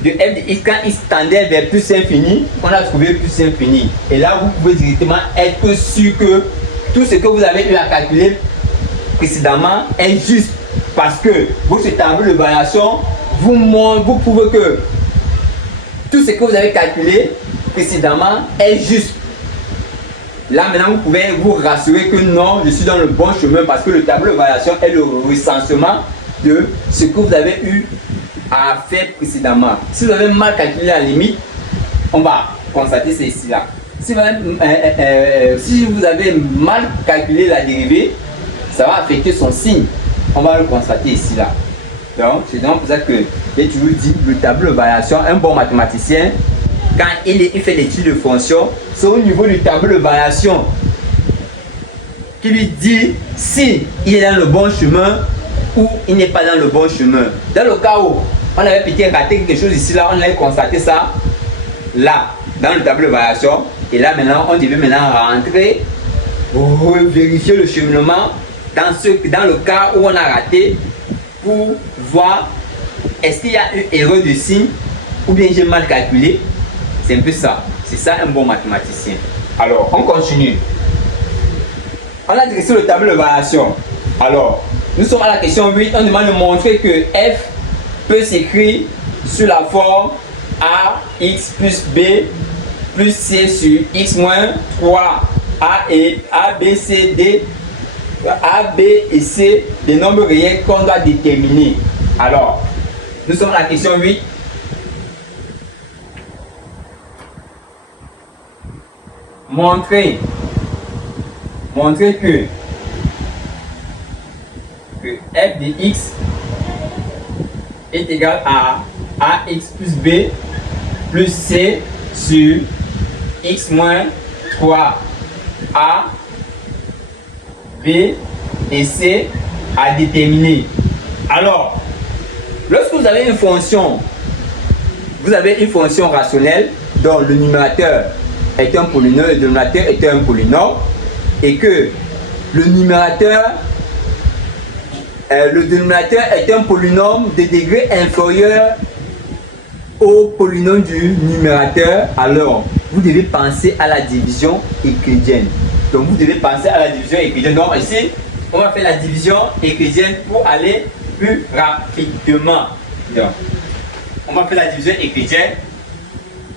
de f de x quand x tendait vers plus infini, on a trouvé plus infini. Et là, vous pouvez directement être sûr que tout ce que vous avez eu à calculer précédemment est juste. Parce que votre tableau de variation vous montre, vous prouvez que tout ce que vous avez calculé précédemment est juste. Là, maintenant, vous pouvez vous rassurer que non, je suis dans le bon chemin parce que le tableau de variation est le recensement de ce que vous avez eu à faire précédemment. Si vous avez mal calculé la limite, on va constater c'est ici là. Si vous avez mal calculé la dérivée, ça va affecter son signe. On va le constater ici là. Donc, c'est donc pour ça que j'ai toujours dit le tableau de variation, un bon mathématicien, quand il fait l'étude de fonction, c'est au niveau du tableau de variation qui lui dit si il est dans le bon chemin ou il n'est pas dans le bon chemin. Dans le cas où on avait peut-être raté quelque chose ici là, on avait constaté ça là, dans le tableau de variation. Et là maintenant, on devait maintenant rentrer, vérifier le cheminement dans le cas où on a raté pour voir est-ce qu'il y a eu erreur de signe ou bien j'ai mal calculé. C'est un peu ça. C'est ça un bon mathématicien. Alors, on continue. On a dressé le tableau de variation. Alors, nous sommes à la question 8. On demande de montrer que f peut s'écrire sous la forme ax plus b plus C sur X moins 3 A, et A, B, C, D, A, B et C, des nombres réels qu'on doit déterminer. Alors, nous sommes à la question 8. Montrer que f de x est égal à ax plus b plus c sur x moins 3 a, b et c à déterminer. Alors, lorsque vous avez une fonction rationnelle dont le numérateur est un polynôme, le dénominateur est un polynôme, et que le dénominateur est un polynôme de degré inférieur au polynôme du numérateur, alors vous devez penser à la division euclidienne. Donc vous devez penser à la division euclidienne. Donc ici, on va faire la division euclidienne pour aller plus rapidement. Donc, on va faire la division euclidienne.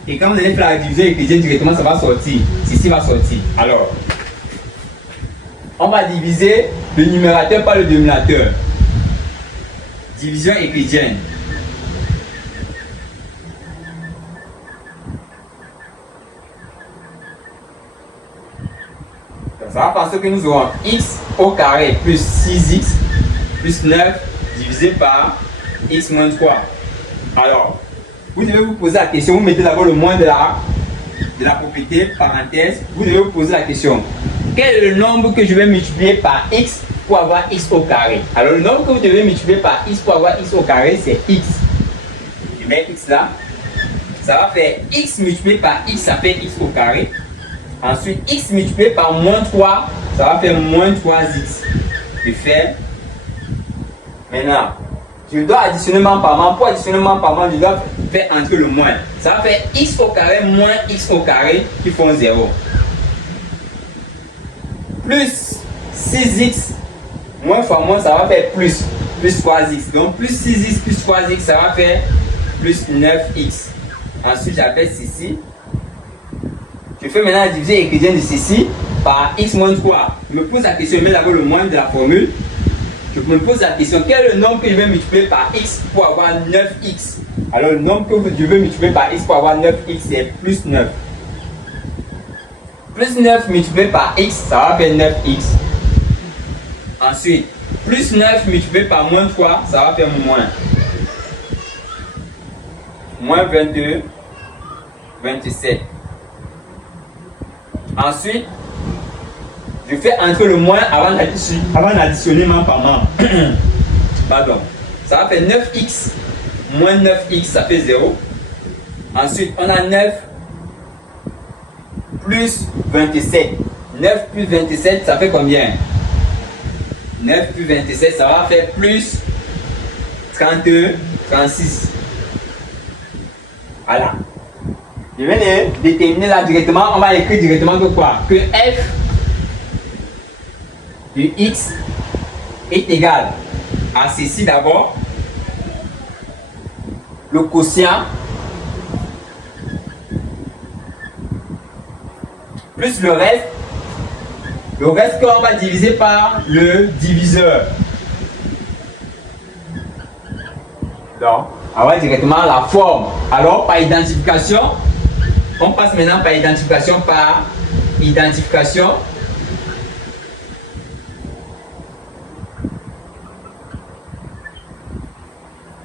Et quand vous allez faire la division euclidienne directement, ça va sortir. Ceci va sortir. Alors, on va diviser le numérateur par le dénominateur. Division euclidienne. Ça va penser que nous aurons x au carré plus 6x plus 9 divisé par x moins 3. Alors, vous devez vous poser la question, vous mettez d'abord le moins de la propriété, parenthèse, vous devez vous poser la question. Quel est le nombre que je vais multiplier par x pour avoir x au carré? Alors, le nombre que vous devez multiplier par x pour avoir x au carré, c'est x. Je mets x là. Ça va faire x multiplié par x, ça fait x au carré. Ensuite, x multiplié par moins 3, ça va faire moins 3x. Je fais. Maintenant, je dois additionner membre par membre. Pour additionner membre par membre, je dois faire entrer le moins. Ça va faire x au carré moins x au carré qui font 0. Plus 6x moins fois moins, ça va faire plus 3x. Donc plus 6x plus 3x, ça va faire plus 9x. Ensuite, j'appelle ceci. Je fais maintenant la division euclidienne de ceci par x moins 3. Je me pose la question, je mets d'abord le moins de la formule. Je me pose la question, quel est le nombre que je vais multiplier par x pour avoir 9x? Alors le nombre que je veux multiplier par x pour avoir 9x, c'est plus 9. Plus 9 multiplié par x, ça va faire 9x. Ensuite, plus 9 multiplié par moins 3, ça va faire moins. Moins 22, 27. Ensuite, je fais entrer le moins avant d'additionner membre par membre. Pardon. Ça va faire 9x moins 9x, ça fait 0. Ensuite, on a 9 plus 27. 9 plus 27, ça fait combien? 9 plus 27, ça va faire plus 32, 36. Voilà. Je vais déterminer là directement. On va écrire directement que quoi? Que f de x est égal à ceci d'abord. Le quotient plus le reste. Le reste qu'on va diviser par le diviseur. Donc, on va directement la forme. Alors, par identification, on passe maintenant par identification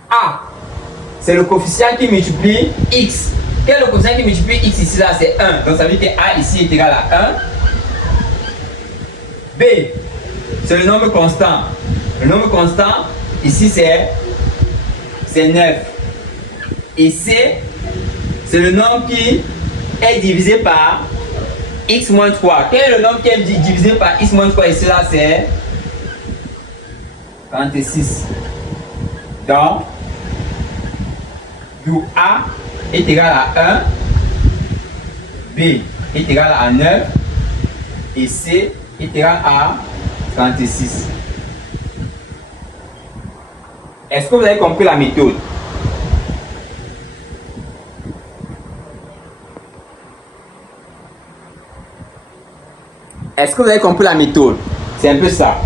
A, c'est le coefficient qui multiplie x. Quel est le coefficient qui multiplie x ici là? C'est 1. Donc ça veut dire que A ici est égal à 1. B, c'est le nombre constant. Le nombre constant ici c'est 9. Et C, c'est le nombre qui est divisé par x moins 3. Quel est le nombre qui est divisé par x moins 3 ici là? C'est 36. Donc, d'où A est égal à 1, B est égal à 9 et C est égal à 36. Est-ce que vous avez compris la méthode? Est-ce que vous avez compris la méthode? C'est un peu ça.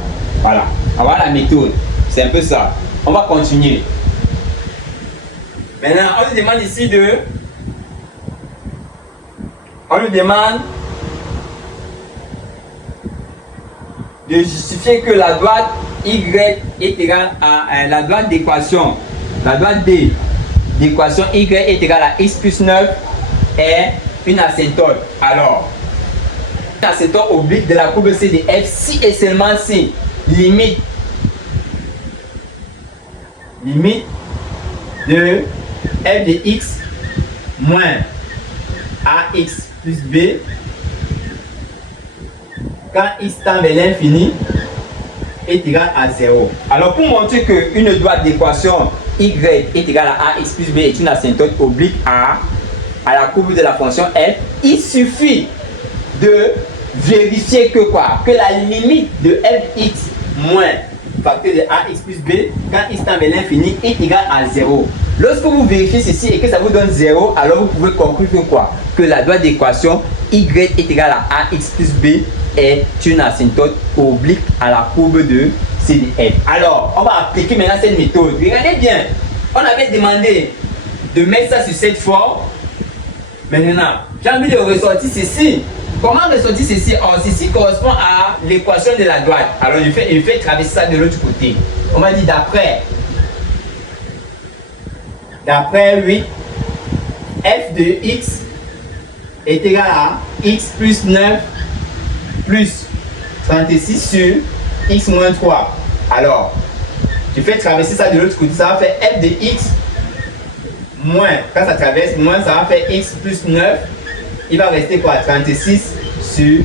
Voilà. On va voir la méthode. C'est un peu ça. On va continuer. Maintenant, on nous demande ici de... On nous demande de justifier que la droite Y est égale à la droite d'équation. La droite D d'équation Y est égale à X plus 9 est une asymptote. Alors, une asymptote oblique de la courbe C de F si et seulement si limite de f de x moins ax plus b quand x tend vers l'infini est égal à 0. Alors pour montrer qu'une droite d'équation y est égale à ax plus b est une asymptote oblique à la courbe de la fonction f, il suffit de vérifier que quoi? Que la limite de fx moins facteur de ax plus b quand x tend vers l'infini est égal à 0. Lorsque vous vérifiez ceci et que ça vous donne 0, alors vous pouvez conclure que quoi? Que la droite d'équation y est égale à ax plus b est une asymptote oblique à la courbe de C de F. Alors, on va appliquer maintenant cette méthode. Regardez bien, on avait demandé de mettre ça sur cette forme. Maintenant, j'ai envie de ressortir ceci. Comment ressortir ceci? Oh, ceci correspond à l'équation de la droite. Alors, je fais traverser ça de l'autre côté. On va dire d'après 8, f de x est égal à x plus 9 plus 36 sur x moins 3. Alors, je fais traverser ça de l'autre côté. Ça va faire f de x moins, quand ça traverse, moins, ça va faire x plus 9. Il va rester quoi? 36 sur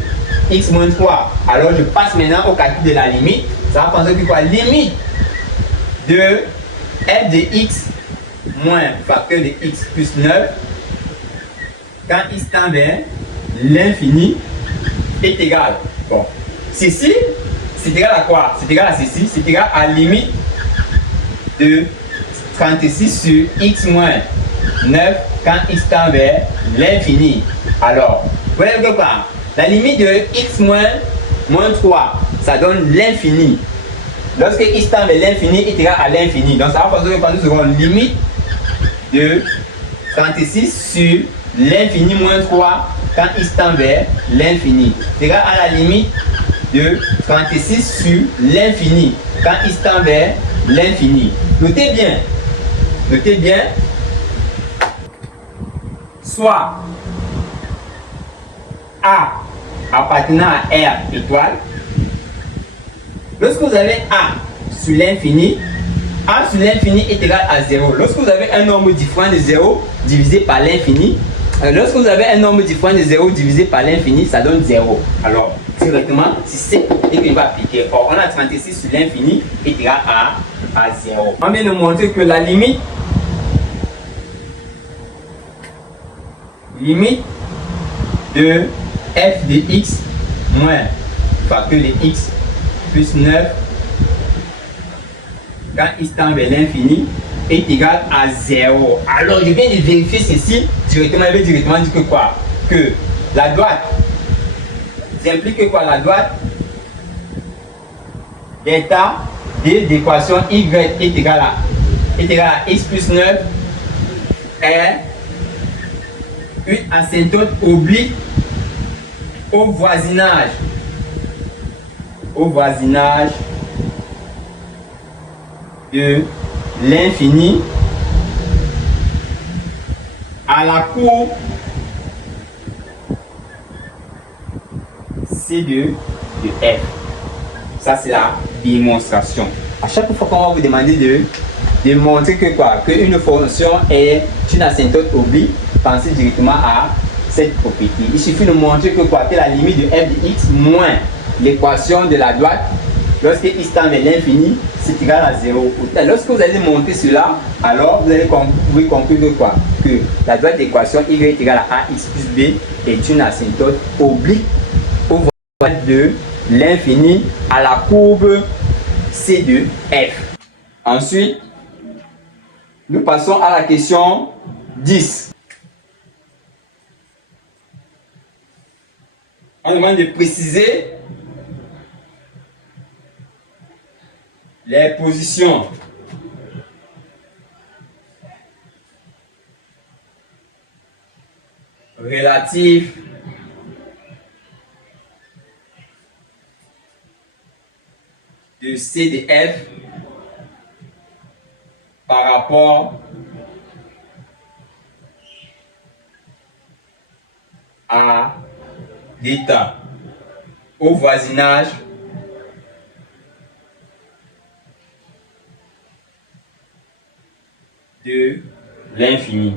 x moins 3. Alors, je passe maintenant au calcul de la limite. Ça va penser que quoi? Limite de f de x moins facteur de x plus 9 quand x tend vers l'infini est égal. Bon, ceci, c'est égal à quoi? C'est égal à ceci, c'est égal à limite de 36 sur x moins 9 quand x tend vers l'infini. Alors, vous voyez que quoi? La limite de x moins 3, ça donne l'infini. Lorsque x tend vers l'infini est égal à l'infini. Donc, ça va passer par nous aurons limite de 36 sur l'infini moins 3 quand x tend vers l'infini. C'est égal à la limite de 36 sur l'infini quand x tend vers l'infini. Notez bien, soit A appartenant à R étoile, lorsque vous avez A sur l'infini, A sur l'infini est égal à 0. Lorsque vous avez un nombre différent de 0 divisé par l'infini, lorsque vous avez un nombre différent de 0 divisé par l'infini, ça donne 0. Alors, directement, c'est ce que je vais appliquer. Or, on a 36 sur l'infini est égal à 0. On vient de montrer que la limite de f de x moins facteur de x plus 9 quand x tend vers l'infini est égal à 0. Alors, je viens de vérifier ceci directement. Je vais directement dire que quoi? Que la droite, ça implique que quoi? La droite d'état de l'équation y est égal à x plus 9 est une asymptote oblique au voisinage de l'infini à la courbe C de F. Ça, c'est la démonstration. À chaque fois qu'on va vous demander de montrer que quoi? Qu'une fonction est une asymptote oblique, pensez directement à cette propriété. Il suffit de montrer que quoi? Que la limite de f de x moins l'équation de la droite, lorsque x tend vers l'infini, c'est égal à 0. Lorsque vous allez montrer cela, alors vous allez conclure que quoi? Que la droite d'équation y est égale à ax plus b est une asymptote oblique au voisinage de l'infini à la courbe C de F. Ensuite, nous passons à la question 10. on demande de préciser les positions relatives de C de F par rapport à l'état au voisinage de l'infini.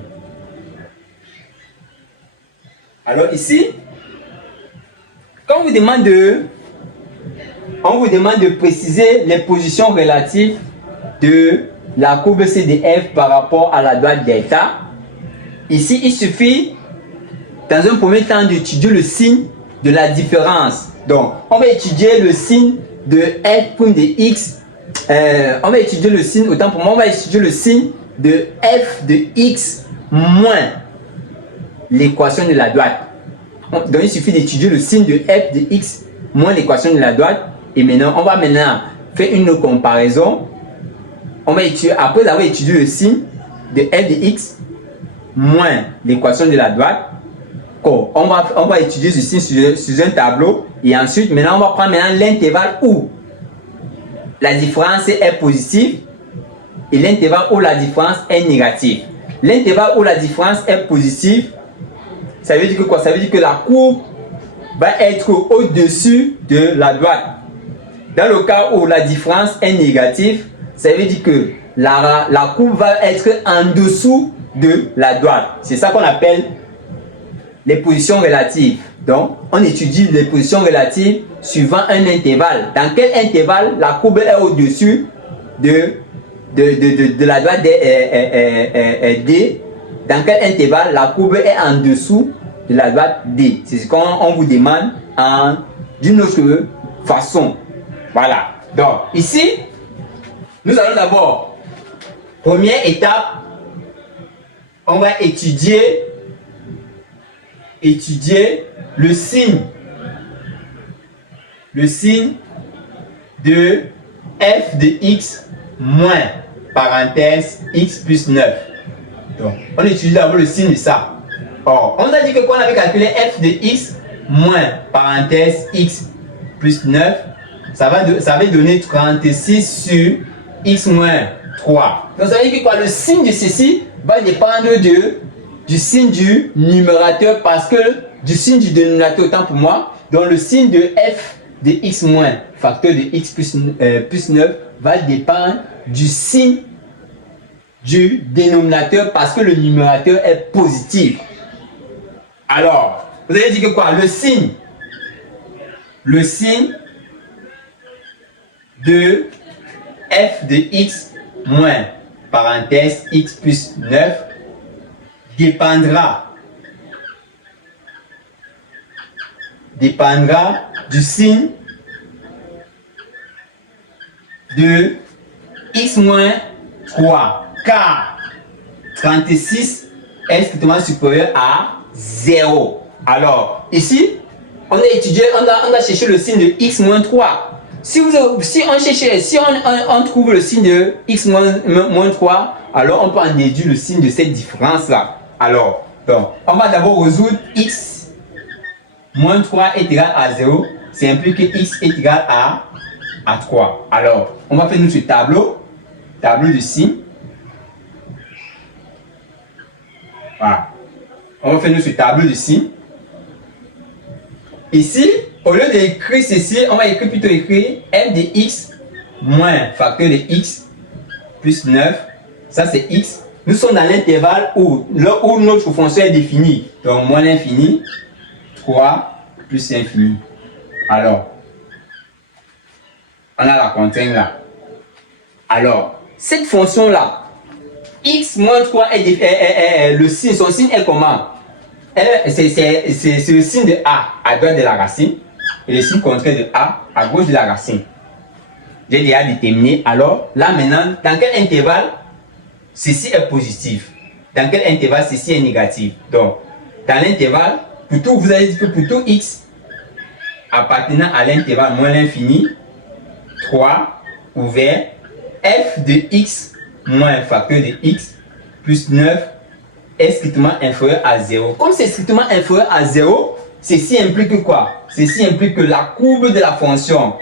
Alors ici, quand on vous demande de préciser les positions relatives de la courbe CDF par rapport à la droite delta, ici il suffit dans un premier temps d'étudier le signe de la différence. Donc on va étudier le signe de f' de x, on va étudier le signe, autant pour moi on va étudier le signe de f de x moins l'équation de la droite. Donc il suffit d'étudier le signe de f de x moins l'équation de la droite. Et maintenant, on va faire une comparaison. On va étudier, après avoir étudié le signe de f de x moins l'équation de la droite, on va étudier ce signe sur un tableau. Et ensuite, maintenant, on va prendre l'intervalle où la différence est positive et l'intervalle où la différence est négative. L'intervalle où la différence est positive, ça veut dire que quoi? Ça veut dire que la courbe va être au-dessus de la droite. Dans le cas où la différence est négative, ça veut dire que la courbe va être en dessous de la droite. C'est ça qu'on appelle les positions relatives. Donc, on étudie les positions relatives suivant un intervalle. Dans quel intervalle la courbe est au-dessus de la droite D? Dans quel intervalle la courbe est en dessous de la droite D? C'est ce qu'on vous demande d'une autre façon. Voilà. Donc, ici, nous allons d'abord, première étape, on va étudier le signe de f de x moins parenthèse x plus 9. Donc, on étudie d'abord le signe de ça. Or, on a dit que quand on avait calculé f de x moins parenthèse x plus 9, ça va donner 36 sur x moins 3. Donc, ça veut dire que quoi, le signe de ceci va dépendre du signe du numérateur, parce que du signe du dénominateur, autant pour moi. Donc, le signe de f de x moins facteur de x plus 9 va dépendre du signe du dénominateur, parce que le numérateur est positif. Alors, vous allez dire que quoi? Le signe de f de x moins parenthèse x plus 9 dépendra du signe de x moins 3, car 36 est strictement supérieur à 0. Alors, ici, on a étudié, on a cherché le signe de x moins 3. Si on trouve le signe de x moins 3, alors on peut en déduire le signe de cette différence-là. Alors, donc, on va d'abord résoudre x moins 3 est égal à 0. C'est implique que x est égal à 3. Alors, on va faire notre tableau de signe. Voilà. On va faire notre tableau de signe. Ici, au lieu d'écrire ceci, on va plutôt écrire f de x moins facteur de x plus 9. Ça, c'est x. Nous sommes dans l'intervalle où notre fonction est définie. Donc, moins l'infini, 3 plus l'infini. Alors, on a la contrainte là. Alors, cette fonction-là, x moins 3, son signe est comment? C'est le signe de a à droite de la racine et le signe contraire de a à gauche de la racine. J'ai déjà déterminé. Alors, là maintenant, dans quel intervalle ceci est positif? Dans quel intervalle ceci est négatif? Donc, dans l'intervalle, vous allez dire que pour tout x, appartenant à l'intervalle moins l'infini, 3 ouvert, f de x moins un facteur de x plus 9 est strictement inférieur à 0. Comme c'est strictement inférieur à 0, ceci implique quoi? Ceci implique que la courbe de la fonction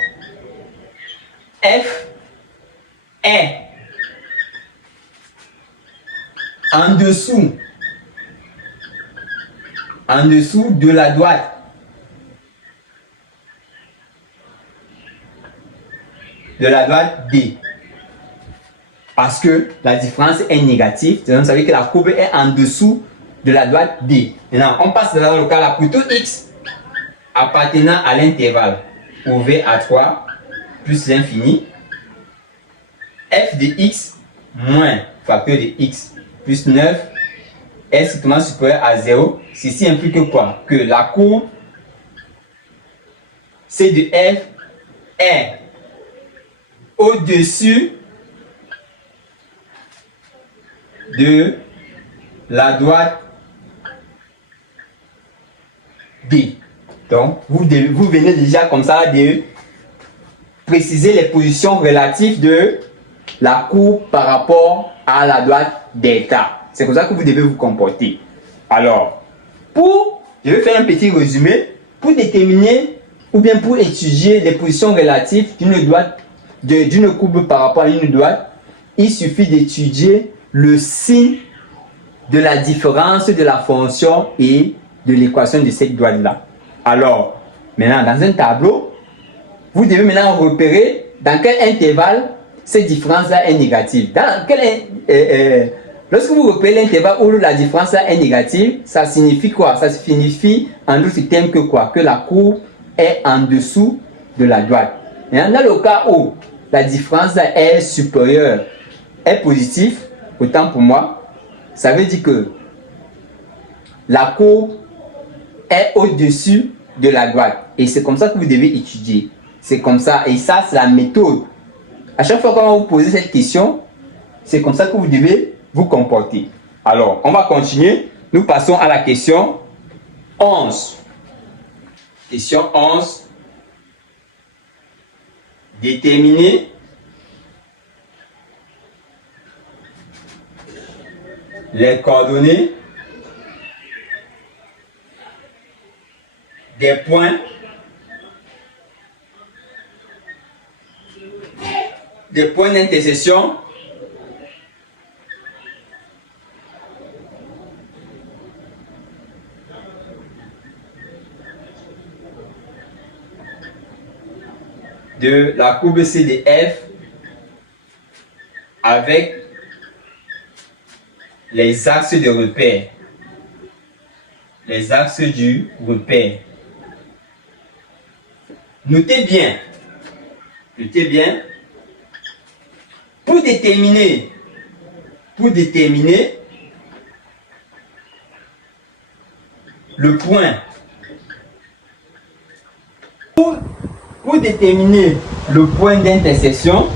f est en dessous de la droite D. Parce que la différence est négative, donc ça veut dire que la courbe est en dessous de la droite D. Maintenant, on passe dans le cas là pour tout x appartenant à l'intervalle ouvert à 3 plus l'infini, f de x moins facteur de x plus 9 est strictement supérieur à 0. Ceci implique quoi? Que la courbe C de f est au-dessus de la droite D. Donc, vous venez déjà comme ça de préciser les positions relatives de la courbe par rapport à la droite delta. C'est comme ça que vous devez vous comporter. Alors, je vais faire un petit résumé pour déterminer ou bien pour étudier les positions relatives d'une courbe par rapport à une droite. Il suffit d'étudier le signe de la différence de la fonction et de l'équation de cette droite-là. Alors, maintenant, dans un tableau, vous devez maintenant repérer dans quel intervalle cette différence-là est négative. Lorsque vous repérez l'intervalle où la différence-là est négative, ça signifie quoi? Ça signifie en d'autres termes que quoi? Que la courbe est en dessous de la droite. Maintenant, dans le cas où la différence-là est supérieure, est positive, autant pour moi, ça veut dire que la courbe est au-dessus de la droite. Et c'est comme ça que vous devez étudier. C'est comme ça. Et ça, c'est la méthode. À chaque fois qu'on va vous poser cette question, c'est comme ça que vous devez vous comporter. Alors, on va continuer. Nous passons à la question 11. Question 11. Déterminer les coordonnées des points d'intersection de la courbe C de F avec les axes de repère. Les axes du repère. Notez bien, pour déterminer le point, pour déterminer le point d'intersection,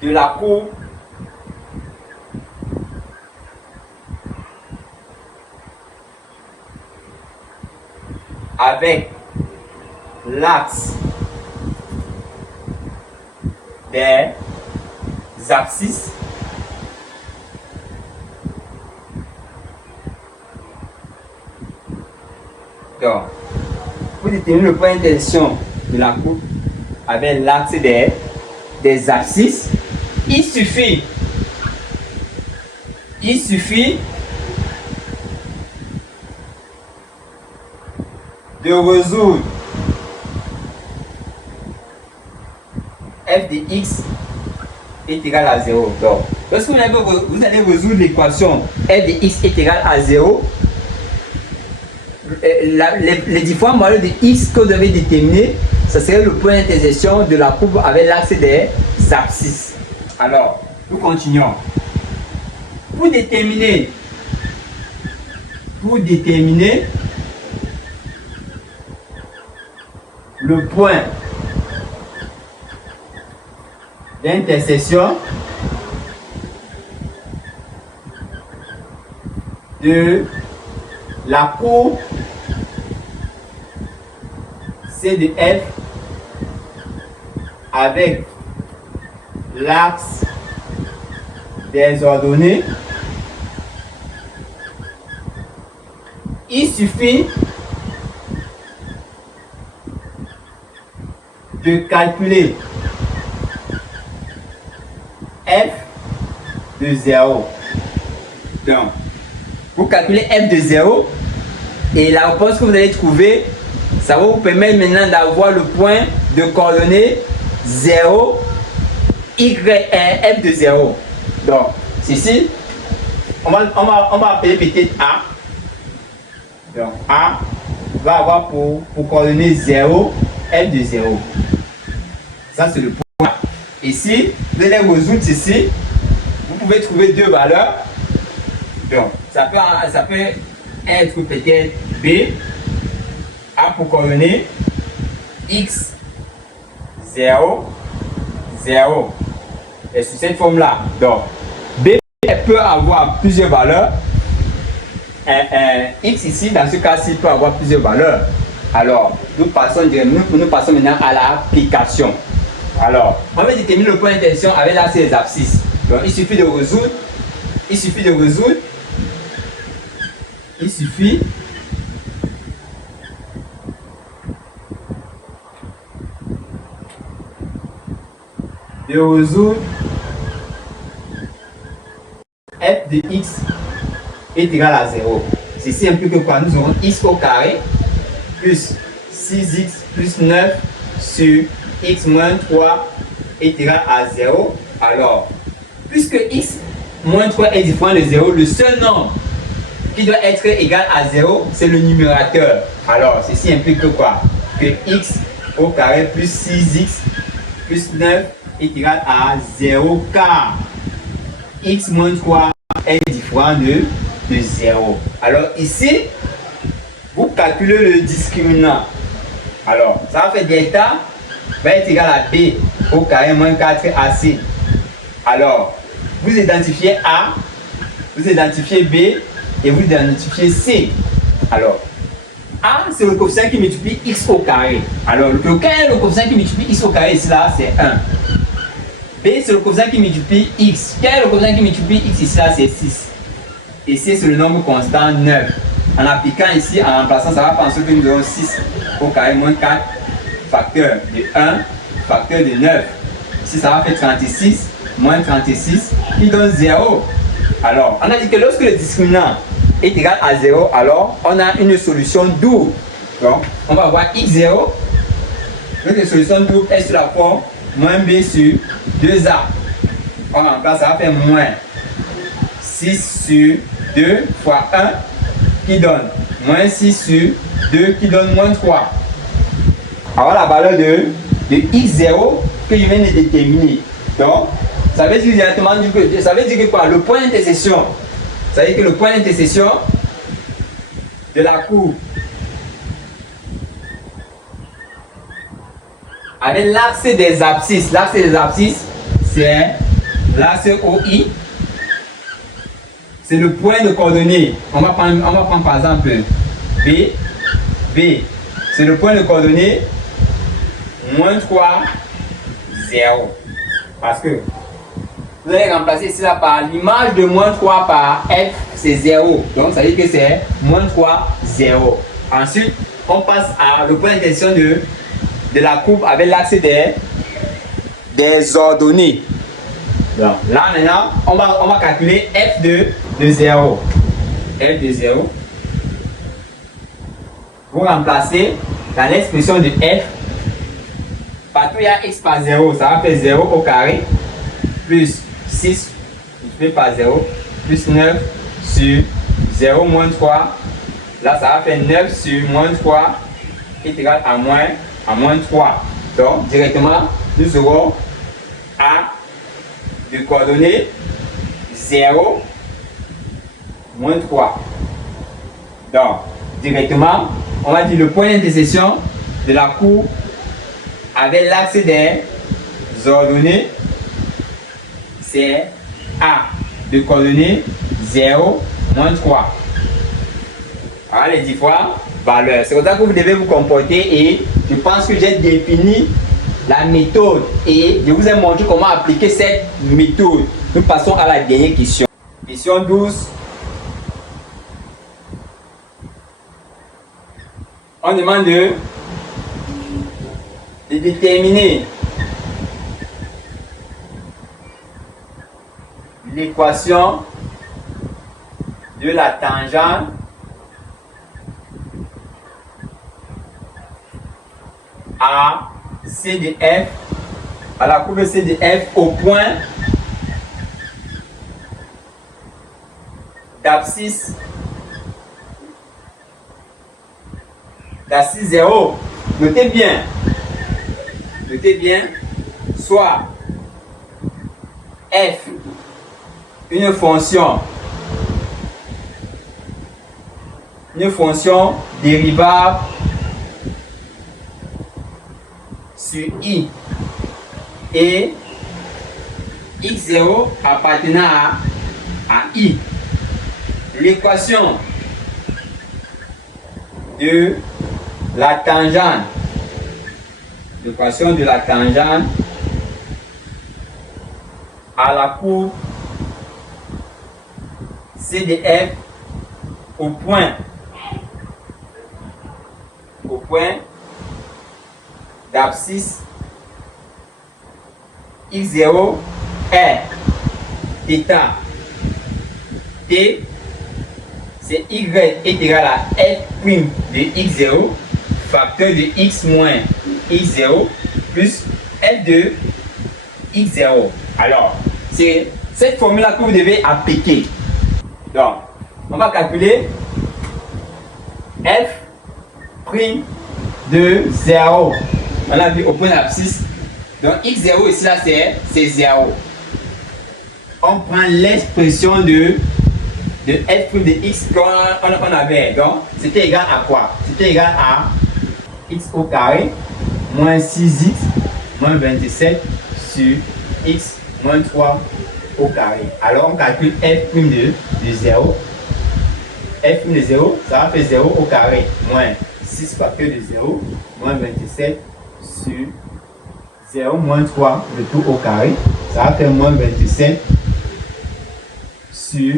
de la courbe avec l'axe des abscisses donc pour déterminer le point d'intersection de la courbe avec l'axe des abscisses, il suffit de résoudre f de x est égal à 0. Donc, lorsque vous allez résoudre l'équation f de x est égal à 0, les différents moyens de x que vous devez déterminer, ce serait le point d'intersection de la courbe avec l'axe des abscisses. Alors, nous continuons. Pour déterminer le point d'intersection de la courbe C de F avec l'axe des ordonnées, il suffit de calculer F de 0. Donc, vous calculez F de 0 et la réponse que vous allez trouver, ça va vous permettre maintenant d'avoir le point de coordonnées 0, F de 0. Donc, ici, on va appeler peut-être A. Donc, A va avoir pour coordonnées 0, F de 0. Ça, c'est le point. Ici, vous allez résoudre ici. Vous pouvez trouver deux valeurs. Donc, ça peut être peut-être B. A pour coordonnées X, 0, 0. Et sous cette forme-là, donc, B peut avoir plusieurs valeurs. X ici, dans ce cas-ci, peut avoir plusieurs valeurs. Alors, nous passons maintenant à l'application. Alors, on va déterminer le point d'intersection avec l'axe des abscisses. Donc, il suffit de résoudre. F de x est égal à 0. Ceci implique que quoi? Nous aurons x au carré plus 6x plus 9 sur x moins 3 est égal à 0. Alors, puisque x moins 3 est différent de 0, le seul nombre qui doit être égal à 0, c'est le numérateur. Alors, ceci implique que quoi? Que x au carré plus 6x plus 9 est égal à 0 car x moins 3 est différent de 0. Alors ici, vous calculez le discriminant. Alors, ça va faire delta va être égal à b au carré moins 4ac. Alors, vous identifiez A, vous identifiez B et vous identifiez C. Alors, A, c'est le coefficient qui multiplie x au carré. Alors, le coefficient qui multiplie x au carré ici, là, c'est 1. B, c'est le coefficient qui multiplie x. Quel est le coefficient qui multiplie x ici, là, c'est 6. Et C, c'est le nombre constant 9. En appliquant ici, en remplaçant, ça va faire en sorte que nous aurons 6 au carré moins 4, facteur de 1, facteur de 9. Ici, ça va faire 36, moins 36, qui donne 0. Alors, on a dit que lorsque le discriminant est égal à 0, alors on a une solution double. Donc, on va avoir x0. Notre solution double est sur la forme moins b sur 2a. On remplace, ça va faire moins 6 sur 2 fois 1 qui donne moins 6 sur 2 qui donne moins 3. Alors la valeur de x0 que je viens de déterminer. Donc, ça veut dire directement que quoi? Le point d'intersection. Ça veut dire que le point d'intersection de la courbe avec l'axe des abscisses. L'axe des abscisses, c'est l'axe OI. C'est le point de coordonnées. On va prendre par exemple B. B, c'est le point de coordonnées moins 3, 0. Parce que vous allez remplacer ici là par l'image de moins 3 par F, c'est 0. Donc ça veut dire que c'est moins 3, 0. Ensuite, on passe à le point d'intersection de la courbe avec l'axe des ordonnées. Donc, là maintenant, on va calculer F de 0. F de 0. Vous remplacez dans l'expression de F. Partout il y a x par 0, ça va faire 0 au carré. Plus 6 multiplié par 0. Plus 9 sur 0 moins 3. Là, ça va faire 9 sur moins 3 qui est égal à moins 3. Donc, directement, nous aurons A de coordonnées 0, moins 3. Donc, directement, on va dire le point d'intersection de la courbe avec l'axe des ordonnées, c'est A de coordonnées 0, moins 3. Voilà les différentes valeurs. C'est comme ça que vous devez vous comporter et je pense que j'ai défini la méthode et je vous ai montré comment appliquer cette méthode. Nous passons à la dernière question. Question 12. On demande de déterminer l'équation de la tangente à C de F, à la courbe C de F au point d'abscisse 0. Notez bien, soit F, une fonction dérivable sur I et x0 appartenant à I. L'équation de la tangente à la courbe C de F au point d'abscisse x0 est θ t, c'est y est égal à f' de x0 facteur de x moins x0 plus f de x0. Alors, c'est cette formule-là que vous devez appliquer. Donc, on va calculer f' de 0. On a vu au point d'abscisse. Donc, x0 ici, là, c'est 0. On prend l'expression de f' de x qu'on avait. Donc, c'était égal à quoi? C'était égal à x au carré moins 6x moins 27 sur x moins 3 au carré. Alors, on calcule f' de 0. f' de 0, ça va faire 0 au carré moins 6 facteur de 0 moins 27 sur 0 moins 3 le tout au carré. Ça va faire moins 27 sur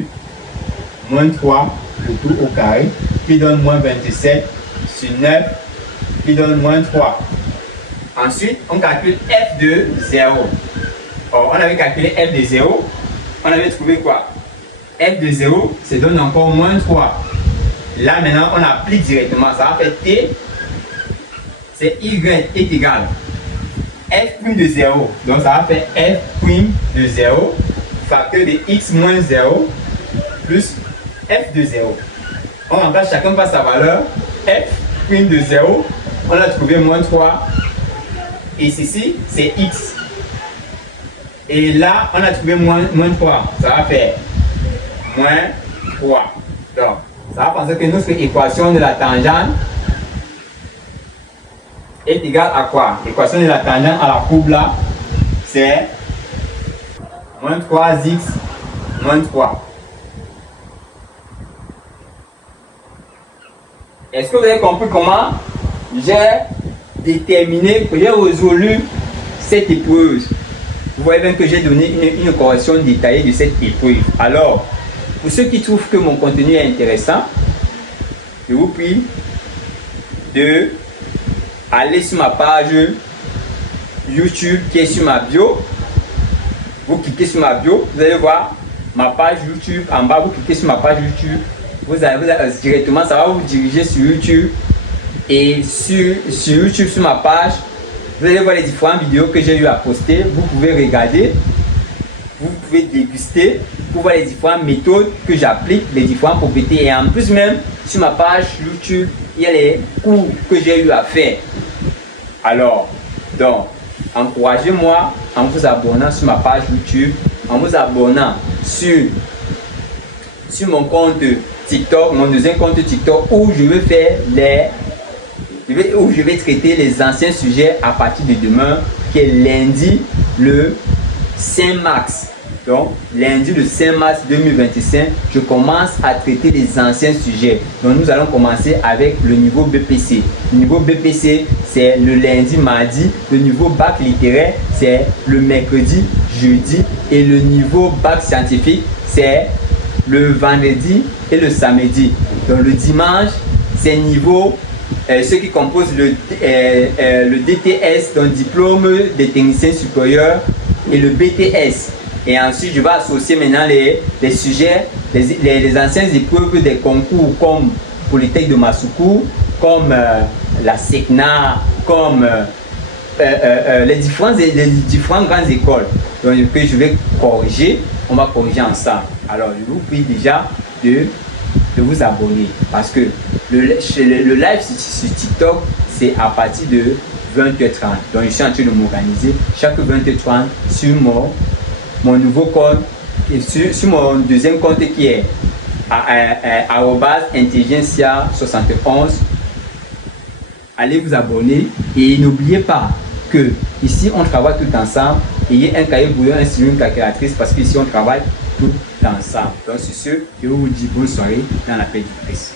moins 3 le tout au carré qui donne moins 27 sur 9 qui donne moins 3. Ensuite, on calcule f de 0. Or, on avait calculé f de 0. On avait trouvé quoi? F de 0, ça donne encore moins 3. Là, maintenant, on applique directement. Ça va faire t, c'est y est égal f' de 0. Donc, ça va faire f' de 0 facteur de x moins 0 plus f de 0. On remplace chacun par sa valeur. F' de 0, on a trouvé moins 3. Et ceci, c'est x. Et là, on a trouvé moins 3. Ça va faire moins 3. Donc, ça va penser que notre équation de la tangente est égale à quoi? L'équation de la tangente à la courbe là, c'est moins 3x moins 3. Est-ce que vous avez compris comment j'ai déterminé, que j'ai résolu cette épreuve? Vous voyez bien que j'ai donné une correction détaillée de cette épreuve. Alors, pour ceux qui trouvent que mon contenu est intéressant, je vous prie de aller sur ma page YouTube qui est sur ma bio. Vous cliquez sur ma bio, vous allez voir ma page YouTube en bas. Vous cliquez sur ma page YouTube, vous allez directement, ça va vous diriger sur YouTube. Et sur YouTube, sur ma page, vous allez voir les différentes vidéos que j'ai eu à poster. Vous pouvez regarder, vous pouvez déguster pour voir les différentes méthodes que j'applique, les différentes propriétés. Et en plus même, sur ma page YouTube, il y a les cours que j'ai eu à faire. Alors, donc, encouragez-moi en vous abonnant sur ma page YouTube, en vous abonnant sur mon compte TikTok, mon deuxième compte TikTok, où je vais faire où je vais traiter les anciens sujets à partir de demain, qui est lundi le 5 mars. Donc, lundi le 5 mars 2025, je commence à traiter les anciens sujets. Donc, nous allons commencer avec le niveau BPC. Le niveau BPC, c'est le lundi, mardi. Le niveau bac littéraire, c'est le mercredi, jeudi. Et le niveau bac scientifique, c'est le vendredi et le samedi. Donc, le dimanche, c'est niveau ceux qui composent le DTS, donc diplôme des techniciens supérieurs, et le BTS. Et ensuite, je vais associer maintenant les sujets, les anciennes épreuves des concours comme Polytechnique de Massoukou, comme la SECNA, comme les différentes grandes écoles. Donc, que je vais corriger, on va corriger ensemble. Alors, je vous prie déjà de vous abonner parce que le live sur TikTok, c'est à partir de 20h30. Donc, je suis en train de m'organiser chaque 20h30 sur mon nouveau compte et sur mon deuxième compte qui est @intelligentsia71. Allez vous abonner et n'oubliez pas que ici on travaille tout ensemble. Ayez un cahier brouillon, un stylo, une calculatrice parce qu'ici on travaille tout ensemble. Donc sur ce, je vous dis bonne soirée dans la paix du Christ.